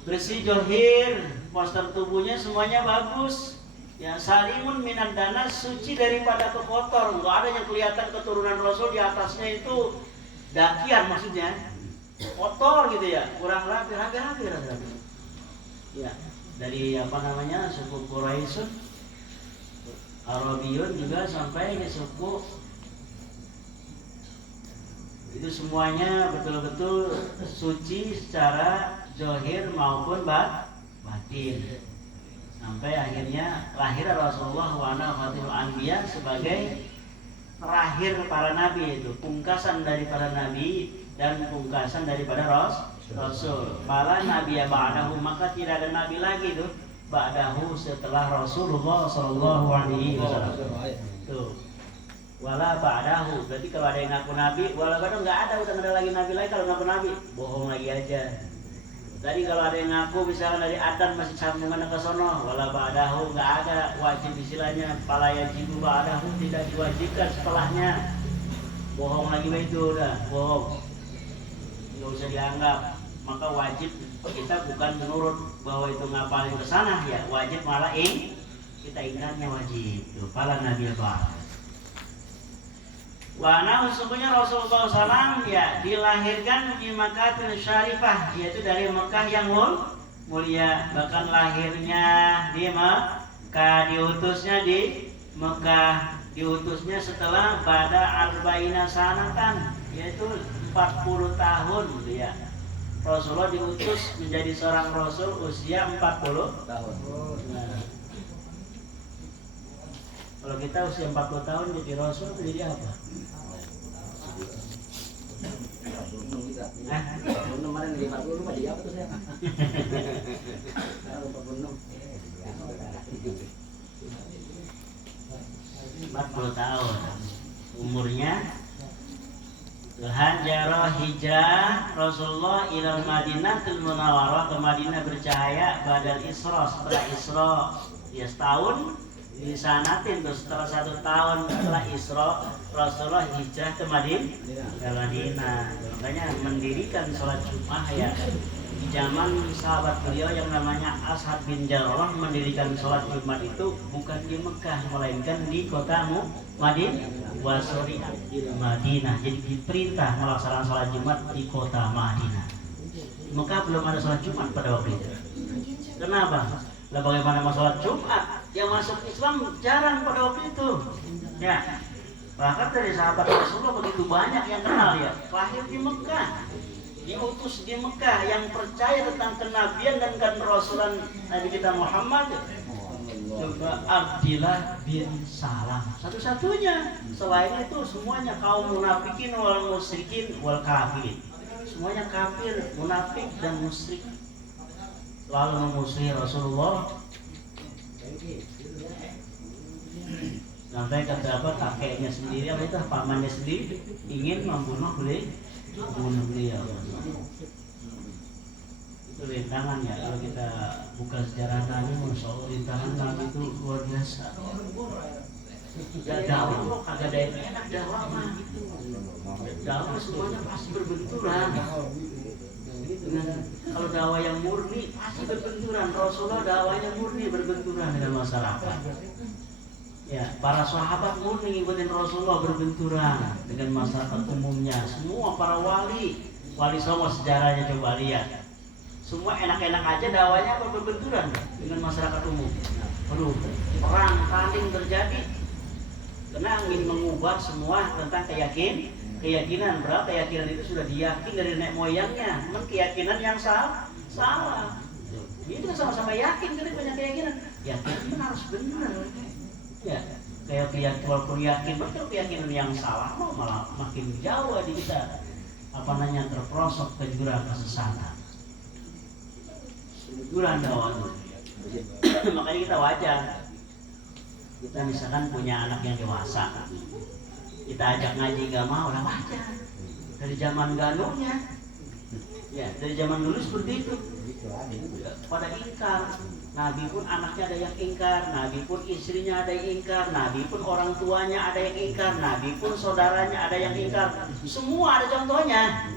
Bersih johir, poster tubuhnya semuanya bagus. Ya, salimun minan danas, suci daripada kekotor. Enggak ada yang kelihatan keturunan Rasul di atasnya itu dakian maksudnya. Kotor gitu ya, kurang rapi. Ya, dari apa namanya suku Quraisy, Arabiyun juga sampai ke suku itu semuanya betul-betul suci secara zahir maupun batin. Sampai akhirnya lahir Rasulullah wa ana khatimul anbiya sebagai terakhir para nabi, itu pungkasan dari para nabi dan pungkasan daripada rasul. Fala nabiyya ba'dahu, maka tidak ada nabi lagi tuh ba'dahu setelah Rasulullah sallallahu alaihi wasallam. Tuh. Wala ba'dahu, berarti kalau ada yang ngaku nabi, wala ba'dahu enggak ada, udah enggak ada lagi nabi lagi kalau ngaku nabi, bohong lagi aja. Tadi kalau ada yang ngaku misalnya dari Adam masih sambungan ke sono, wala ba'dahu, enggak ada wajib istilahnya, fala yajibu ba'dahu, tidak diwajibkan setelahnya. Bohong lagi itu udah, bohong. Enggak usah dianggap. Maka wajib kita bukan menurut bahwa itu ngapalin ke sana ya, wajib malah kita ingatnya wajib. Tuh, fala nabi ba'd. Wana sesungguhnya Rasulullah SAW ya dilahirkan di Makkah Syarifah, yaitu dari Mekah yang mulia. Bahkan lahirnya di Mekah, diutusnya di Mekah, diutusnya setelah pada arba'ina sanatan, yaitu 40 tahun ya. Rasulullah diutus menjadi seorang rasul usia 40 tahun. Nah, kalau kita usia 40 tahun jadi rasul jadi apa? Kemarin di 40 rumah jadi apa tuh saya? 40 tahun umurnya. Hajara hijrah Rasulullah ilal Madinatul Munawwarah, ke Madinah bercahaya badal Isra, setelah Isra ya setahun di sanatin, terus setelah 1 tahun setelah Isra Rasulullah hijrah ke Madinah. Makanya mendirikan sholat Jumat ya di zaman sahabat beliau yang namanya Ashab bin Jarrah, mendirikan sholat Jumat itu bukan di Mekah melainkan di kota Madinah. Jadi diperintah melaksanakan sholat Jumat di kota Madinah. Mekah belum ada sholat Jumat pada waktu itu. Kenapa? Lah bagaimana masalah Jumat? Yang masuk Islam jarang pada waktu itu. Ya. Bahkan dari sahabat Rasulullah begitu banyak yang kenal ya. Lahir di Mekah, diutus di Mekah, yang percaya tentang kenabian dan kerasulan Nabi kita Muhammad. Coba Abdillah bin Salam, satu-satunya. Selain itu semuanya kaum munafikin wal musyrikin wal kafirin. Semuanya kafir, munafik dan musyrik. Lalu memusuhi Rasulullah. Sampai kata kakeknya sendiri, apa itu pamannya sendiri ingin membunuh beliau. Itu rintangan ya, kalau kita buka sejarah Nabi, Masya Allah rintangan Nabi itu luar biasa. Dakwah kok kagak ada yang enak, dakwah mah dakwah semuanya pasti berbenturan. Kalau dakwah yang murni pasti berbenturan. Rasulullah dakwahnya murni, berbenturan dengan masyarakat. Ya, para sahabat murni ngikutin Rasulullah, berbenturan dengan masyarakat umumnya. Semua para wali semua sejarahnya coba lihat. Semua enak-enak aja dakwahnya apa berbenturan dengan masyarakat umum. Aduh, perang tanding terjadi karena ingin mengubah semua tentang keyakinan. Berarti keyakinan itu sudah diyakin dari nenek moyangnya, memang keyakinan yang salah. Ini kan sama-sama yakin, jadi banyak keyakinan. Yakin harus benar. Ya, kayak keyakinan, walaupun yakin betul keyakinan yang salah, malah makin jauh di kita terperosok ke jurang kesesatan. Jurang dakwah. Makanya kita wajar. Kita misalkan punya anak yang dewasa, kita ajak ngaji gak mau, lah wajar. Dari zaman ganunya, ya dari zaman dulu seperti itu. Pada ingkar, Nabi pun anaknya ada yang ingkar, Nabi pun istrinya ada yang ingkar, Nabi pun orang tuanya ada yang ingkar, Nabi pun saudaranya ada yang ingkar. Semua ada contohnya.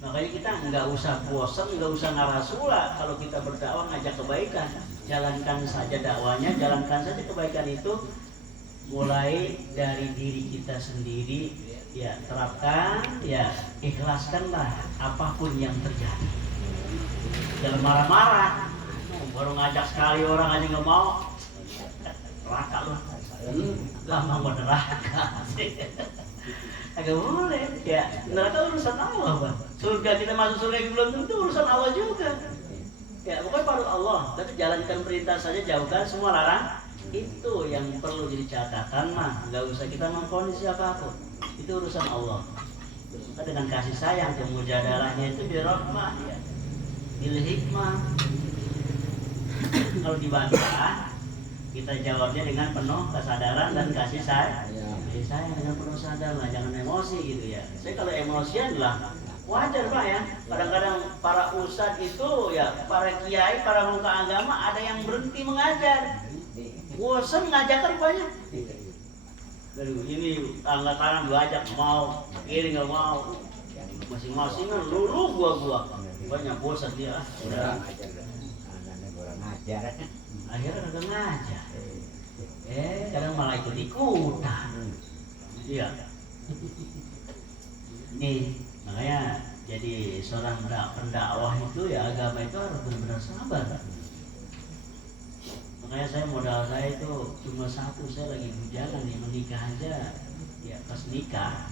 Makanya kita nggak usah bosan, nggak usah ngarasula. Kalau kita berdakwah ngajak kebaikan, jalankan saja dakwanya, jalankan saja kebaikan itu. Mulai dari diri kita sendiri, ya terapkan, ya ikhlaskanlah apapun yang terjadi. Jangan marah-marah. Baru ngajak sekali orang aja nggak mau, neraka loh. Gampang buat neraka. Agak boleh, ya neraka urusan Allah, Bang. Surga kita masuk surga belum tentu urusan Allah juga. Ya, pokoknya patuh Allah, tapi jalankan perintah saja, jauhkan semua larang. Itu yang perlu jadi catatan mah, nggak usah kita mengkondisi apapun. Itu urusan Allah. Maka dengan kasih sayang, mujadalahnya itu birahmah ya. Bil hikmah. Kalau dibantah, kita jawabnya dengan penuh kesadaran dan kasih sayang. Kasih sayang dengan penuh sadar lah, jangan emosi gitu ya. Saya kalau emosian lah wajar Pak ya. Kadang-kadang para ustadz itu ya, para kiai, para muka agama ada yang berhenti mengajar. Bosan ngajar banyak. Aduh, ini angkat-angkat belajar mau, kiri nggak mau, masing-masing kan lulu gua banyak bosan dia. Udah ngajar. Akhirnya kagak ngajar. Kadang malah ikut-ikutan. Iya. Nih, makanya jadi seorang pendakwah itu ya, agama itu harus benar-benar sabar. Makanya saya modal saya itu cuma satu, saya lagi bujangan nih, menikah aja ya pas nikah.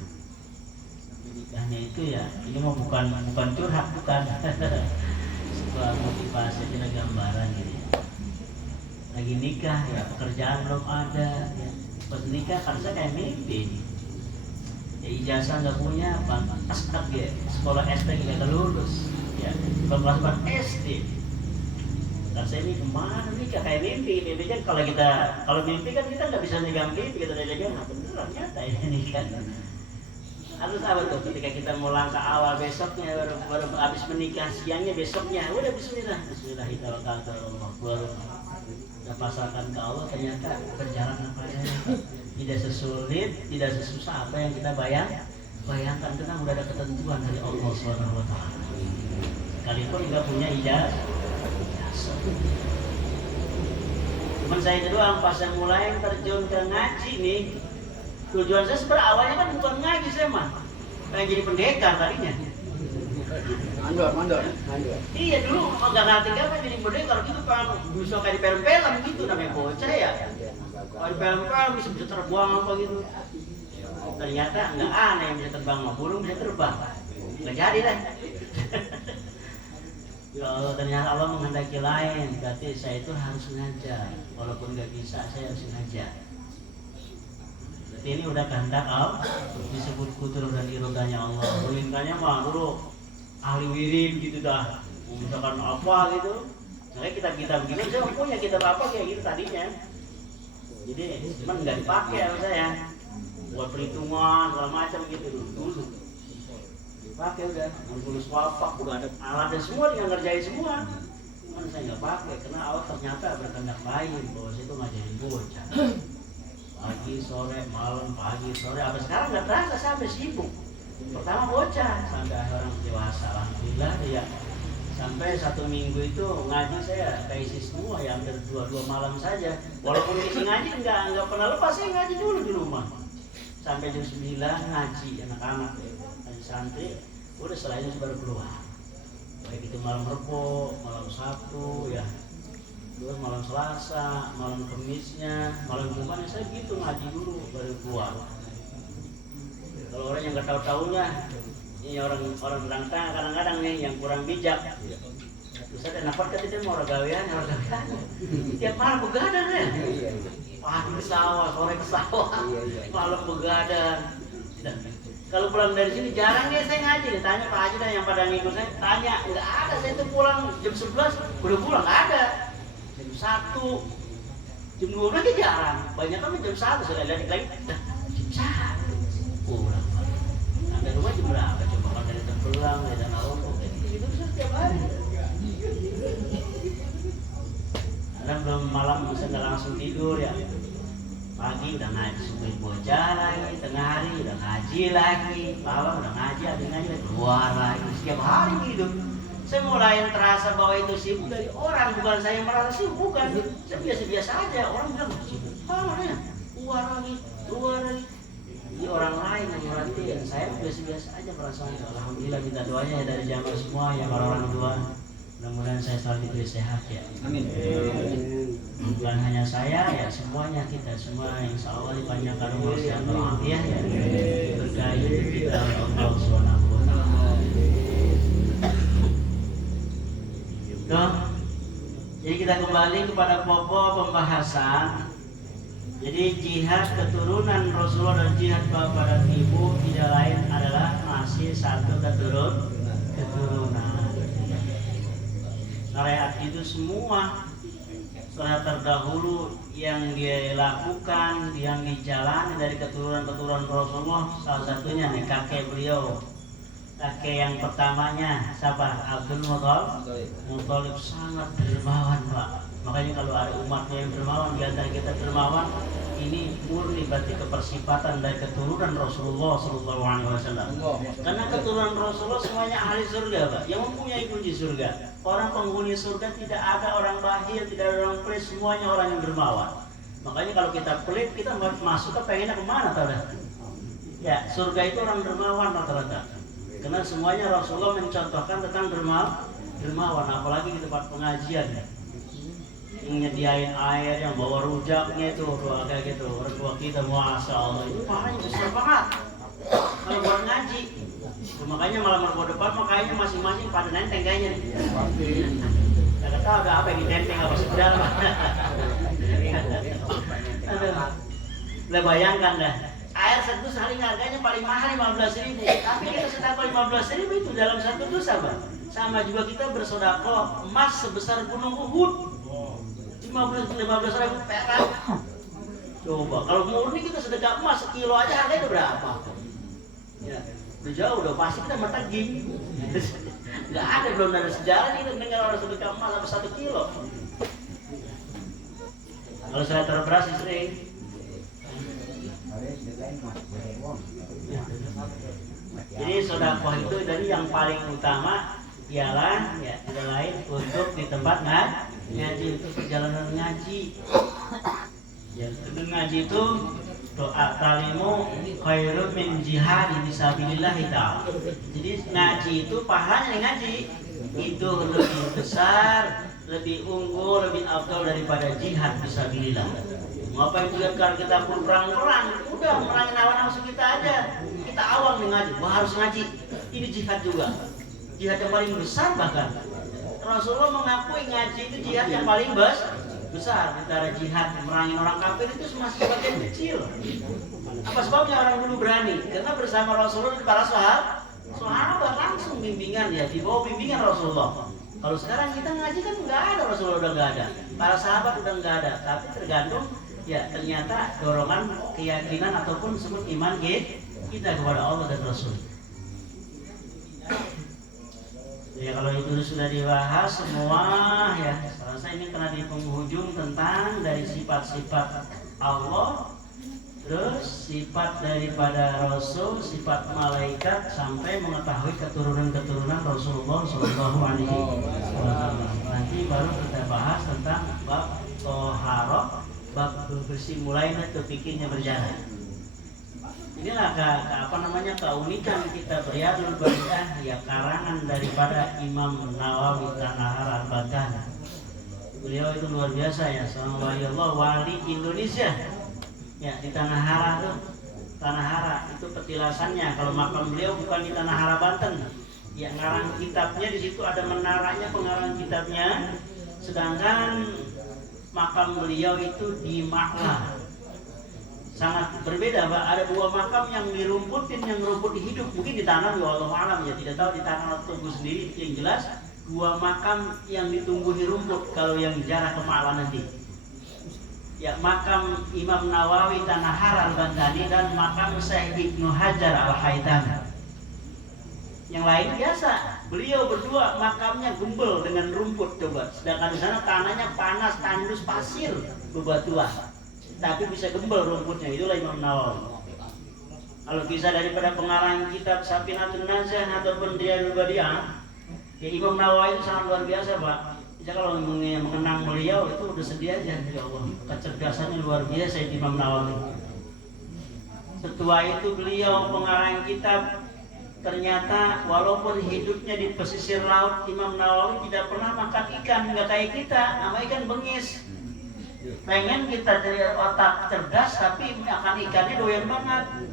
Nikahnya itu ya, ini mah bukan curhat, bukan. Sebuah motivasi aja, gambaran gitu ya. Lagi nikah ya, pekerjaan belum ada ya. Pas nikah kan saya kayak mimpi. Ya, ijazah nggak punya, astak ya, sekolah SD nggak lulus, ya, kelas 4 SD. Dan saya ini kemana nih, kayak mimpi kan, kalau mimpi kan kita nggak bisa megang mimpi, kita jajan, nah beneran nyata ini kan. Harus apa tuh, ketika kita mau langkah awal besoknya, baru habis menikah siangnya, besoknya, udah bismillahirrahmanirrahim, baru kita pasarkan ke Allah, ternyata berjalan apa ya. Tidak sesulit, tidak sesusah apa yang kita bayangkan. Tenang, udah ada ketentuan dari Allah SWT. Sekalipun nggak punya ijazah. Cuman saya itu doang, pas saya mulai terjun ke ngaji nih, tujuan saya sebenarnya awalnya kan bukan ngaji, saya mah pengen jadi pendekar tadinya. Mandor. Iya, dulu nggak ngerti apa jadi pendekar gitu, kan bisa kayak di film-film gitu, namanya bocah ya. Kalau di film-film bisa terbang apa gitu. Ternyata nggak aneh yang bisa terbang, burung bisa terbang. Nggak jadi deh. Ya Allah, ternyata Allah menghendaki lain. Berarti saya itu harus ngajar. Walaupun nggak bisa, saya harus ngajar. Berarti ini udah kehendak Allah. Disebut kudur dan irodanya Allah. Perintahnya mah dulu ahli wirid gitu dah. Misalkan apa gitu. Makanya kita begini, saya punya kitab apa kayak gitu tadinya. Jadi cuman nggak dipakai sama saya. Buat perhitungan segala macam gitu dulu. Dipakai udah, tulis wapak, udah ada alat dan semua, dia ngerjain semua. Cuman saya nggak pakai karena Allah ternyata berkehendak lain bahwa saya itu ngajarin bocah. Pagi, sore, malam, pagi, sore. Sampai sekarang nggak terasa, sampai sibuk. Pertama bocah, sampai orang dewasa. Alhamdulillah ya. Sampai 1 minggu itu ngaji saya keisi semua ya, hampir 2 malam saja. Walaupun isi ngaji nggak pernah lepas, saya ngaji dulu di rumah. Sampai jam 9 ngaji anak-anak, ngaji santri. Udah setelah itu baru keluar. Baik itu malam Rebo, malam Sabtu ya. Terus malam Selasa, malam Kemisnya, malam Jumatnya saya gitu ngaji dulu baru keluar. Kalau orang yang nggak tahu-tahunya, ini orang berangkat kadang-kadang nih yang kurang bijak. Bisa ada nafas kan dia mau gawean. Tiap malam begadang ya. Pagi ke sawah, sore ke sawah, malam begadang. Kalau pulang dari sini jarang nih saya ngaji, tanya Pak Haji dah yang pada ngikut saya, tanya nggak ada, saya tuh pulang jam 11 udah pulang, nggak ada. Jam 1, jam 12 aja jarang, banyak kan jam 1 sudah lihat lagi, jam 1 pulang. Nah dari rumah jam berapa? Coba kalau dari Tembelang, dari Danau Lombok, itu setiap hari. Kadang belum malam bisa nggak langsung tidur ya. Pagi udah ngaji, subuh bocah lagi, tengah hari udah ngaji lagi, malam udah ngaji, habis ngaji lagi keluar lagi, setiap hari gitu. Saya mulai terasa bahwa itu sibuk dari orang, bukan saya yang merasa sibuk, bukan. Saya biasa-biasa aja, orang bilang sibuk, makanya keluar lagi. Ini orang lain yang merhatiin, saya biasa-biasa aja perasaannya. Alhamdulillah, minta doanya ya dari jamaah semua yang orang tua. Mudah-mudahan saya selalu diberi sehat ya. Amin. Bukan hanya saya ya, semuanya kita semua insya Allah dipanjangkan umur sehat walafiat ya. Berkahi kita oleh Allah Subhanahu wa taala. kita kembali kepada pokok pembahasan. Jadi jihad keturunan Rasulullah dan jihad bapak dan ibu tidak lain adalah masih satu keturunan. Syariat itu semua syariat terdahulu yang dia lakukan, yang dijalani dari keturunan Rasulullah, salah satunya nih kakek beliau. Kakek yang pertamanya siapa? Abdul Muthalib sangat dermawan, Pak. Makanya kalau ada umatnya yang dermawan, di antara kita dermawan, ini murni berarti kepersifatan dari keturunan Rasulullah SAW. Karena keturunan Rasulullah semuanya ahli surga, Pak, yang mempunyai kunci surga. Orang penghuni surga tidak ada orang bakhil, tidak ada orang pelit, semuanya orang yang dermawan. Makanya kalau kita pelit, kita masuk ke pengennya kemana, tahu dah? Ya, surga itu orang dermawan rata-rata. Karena semuanya Rasulullah mencontohkan tentang dermawan, apalagi di tempat pengajian. Yang nyediain air, yang bawa rujaknya itu, kayak gitu. Orang tua kita, masya Allah, itu pahalanya besar banget kalau buat ngaji. Makanya malam minggu depan, makanya masing-masing pada nenteng kayaknya nih. Gak tahu ada apa yang ditenteng, apa sudah. Udah bayangkan dah, air satu hari harganya paling mahal 15.000, tapi kita sedekah 15.000 itu dalam satu dus apa? Sama juga kita bersedekah emas sebesar gunung Uhud, 15.000 perak. Coba kalau murni kita sedekah emas sekilo aja harganya berapa? Ya, udah jauh, udah pasti kita mataging. Nggak ada, belum ada sejarah kita dengar orang sedekah emas sampai 1 kilo. Kalau saya terberas sering. Jadi sedekah itu dari yang paling utama ialah ya tidak lain untuk di tempat ngaji, untuk perjalanan ngaji. Ya, ngaji itu doa talimu khairun min jihad fisabilillah ta'ala. Jadi ngaji itu pahalanya ngaji itu lebih besar, lebih unggul, lebih afdal daripada jihad fisabilillah. Ngapain juga kalau kita perang-perang, udah merangin hawa nafsu kita aja. Kita awam nih ngaji, wah harus ngaji. Ini jihad juga, jihad yang paling besar bahkan. Rasulullah mengakui ngaji itu jihad yang paling besar. Antara jihad merangin orang kafir itu masih sebagian kecil. Apa sebabnya orang dulu berani? Karena bersama Rasulullah dan para sahabat langsung bimbingan ya, di bawah bimbingan Rasulullah. Kalau sekarang kita ngaji kan nggak ada, Rasulullah udah nggak ada, para sahabat udah nggak ada, tapi tergantung ya ternyata dorongan keyakinan ataupun sebut iman kita kepada Allah dan Rasul. Ya kalau itu sudah dibahas semua ya, selesai ini karena di penghujung tentang dari sifat-sifat Allah, terus sifat daripada Rasul, sifat malaikat sampai mengetahui keturunan-keturunan Rasulullah SAW. Nanti baru kita bahas tentang bab toharoh, bab bersih mulai fikihnya berjalan. Inilah keunikan kita Riyadul Badiah ya, karangan daripada Imam Nawawi Tanahar Al-Baghdadi. Beliau itu luar biasa ya, seorang wali Allah, wali Indonesia. Ya di Tanah Hara tuh, Tanah Hara itu petilasannya. Kalau makam beliau bukan di Tanah Hara Banten. Ya ngarang kitabnya di situ ada menaranya pengarang kitabnya. Sedangkan makam beliau itu di Maklah. Sangat berbeda, Pak. Ada 2 makam yang dirumputin, yang rumput hidup. Mungkin ditanam ya Allah alam ya, tidak tahu ditanam atau tumbuh sendiri. Yang jelas 2 makam yang ditumbuhi rumput kalau yang jarah ke Maklah nanti. Ya makam Imam Nawawi Tanah Hara Al-Baghdadi dan makam Syekh Ibnu Hajar Al-Haytami. Yang lain biasa, beliau berdua makamnya gembel dengan rumput coba. Sedangkan di sana tanahnya panas, tandus, pasir, bebatuan. Tapi bisa gembel rumputnya, itulah Imam Nawawi. Kalau kisah daripada pengarang kitab Safinatun Najah ataupun Riyadul Badiah, ya Imam Nawawi itu sangat luar biasa, Pak. Jadi kalau mengenang beliau itu udah sedih aja, ya Allah. Kecerdasannya luar biasa Imam Nawawi. Setua itu beliau pengarang kitab, ternyata walaupun hidupnya di pesisir laut, Imam Nawawi tidak pernah makan ikan, nggak kayak kita, nama ikan bengis. Pengen kita dari otak cerdas, tapi makan ikannya doyan banget.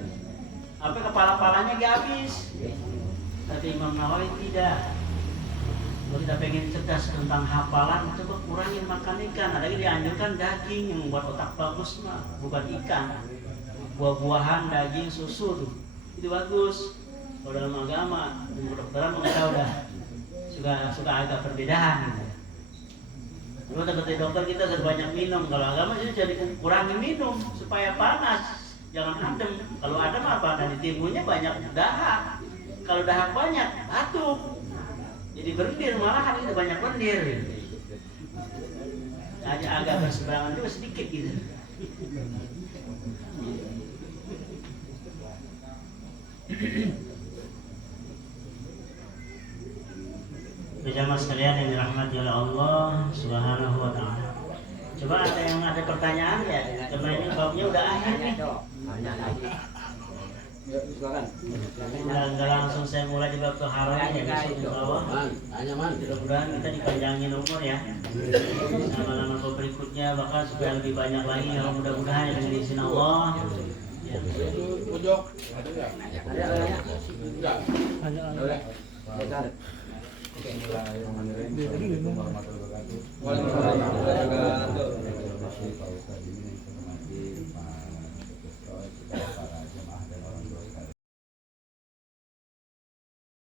Apa kepala-palanya gak habis. Tapi Imam Nawawi tidak. Kalau kita pengen cerdas tentang hafalan, coba kurangin makan ikan. Ada lagi dianjurkan daging yang membuat otak bagus mah, bukan ikan. Buah-buahan, daging, susu tuh, itu bagus. Kalau dalam agama, ilmu kedokteran kita udah suka agak perbedaan gitu. Kalau kata dokter kita harus banyak minum. Kalau agama sih jadi kurangi minum supaya panas, jangan adem. Kalau adem apa? Nanti timbulnya banyak dahak. Kalau dahak banyak, batuk. Jadi berlendir, malahan itu banyak lendir. Agak berseberangan juga sedikit gitu. Jamaah sekalian yang dirahmati oleh Allah Subhanahu wa taala. Coba ada yang ada pertanyaan ya? Karena ini babnya udah akhir nih. Silakan. Nggak langsung saya mulai di bab taharah ya, besok insyaallah. Mudah-mudahan kita dipanjangin umur ya. Nama-nama berikutnya bahkan supaya lebih banyak lagi yang mudah-mudahan yang dengan izin Allah. Ya. Pojok. Ada enggak? Enggak. Ada. Bismillahirrahmanirrahim. Waalaikumsalam warahmatullahi wabarakatuh.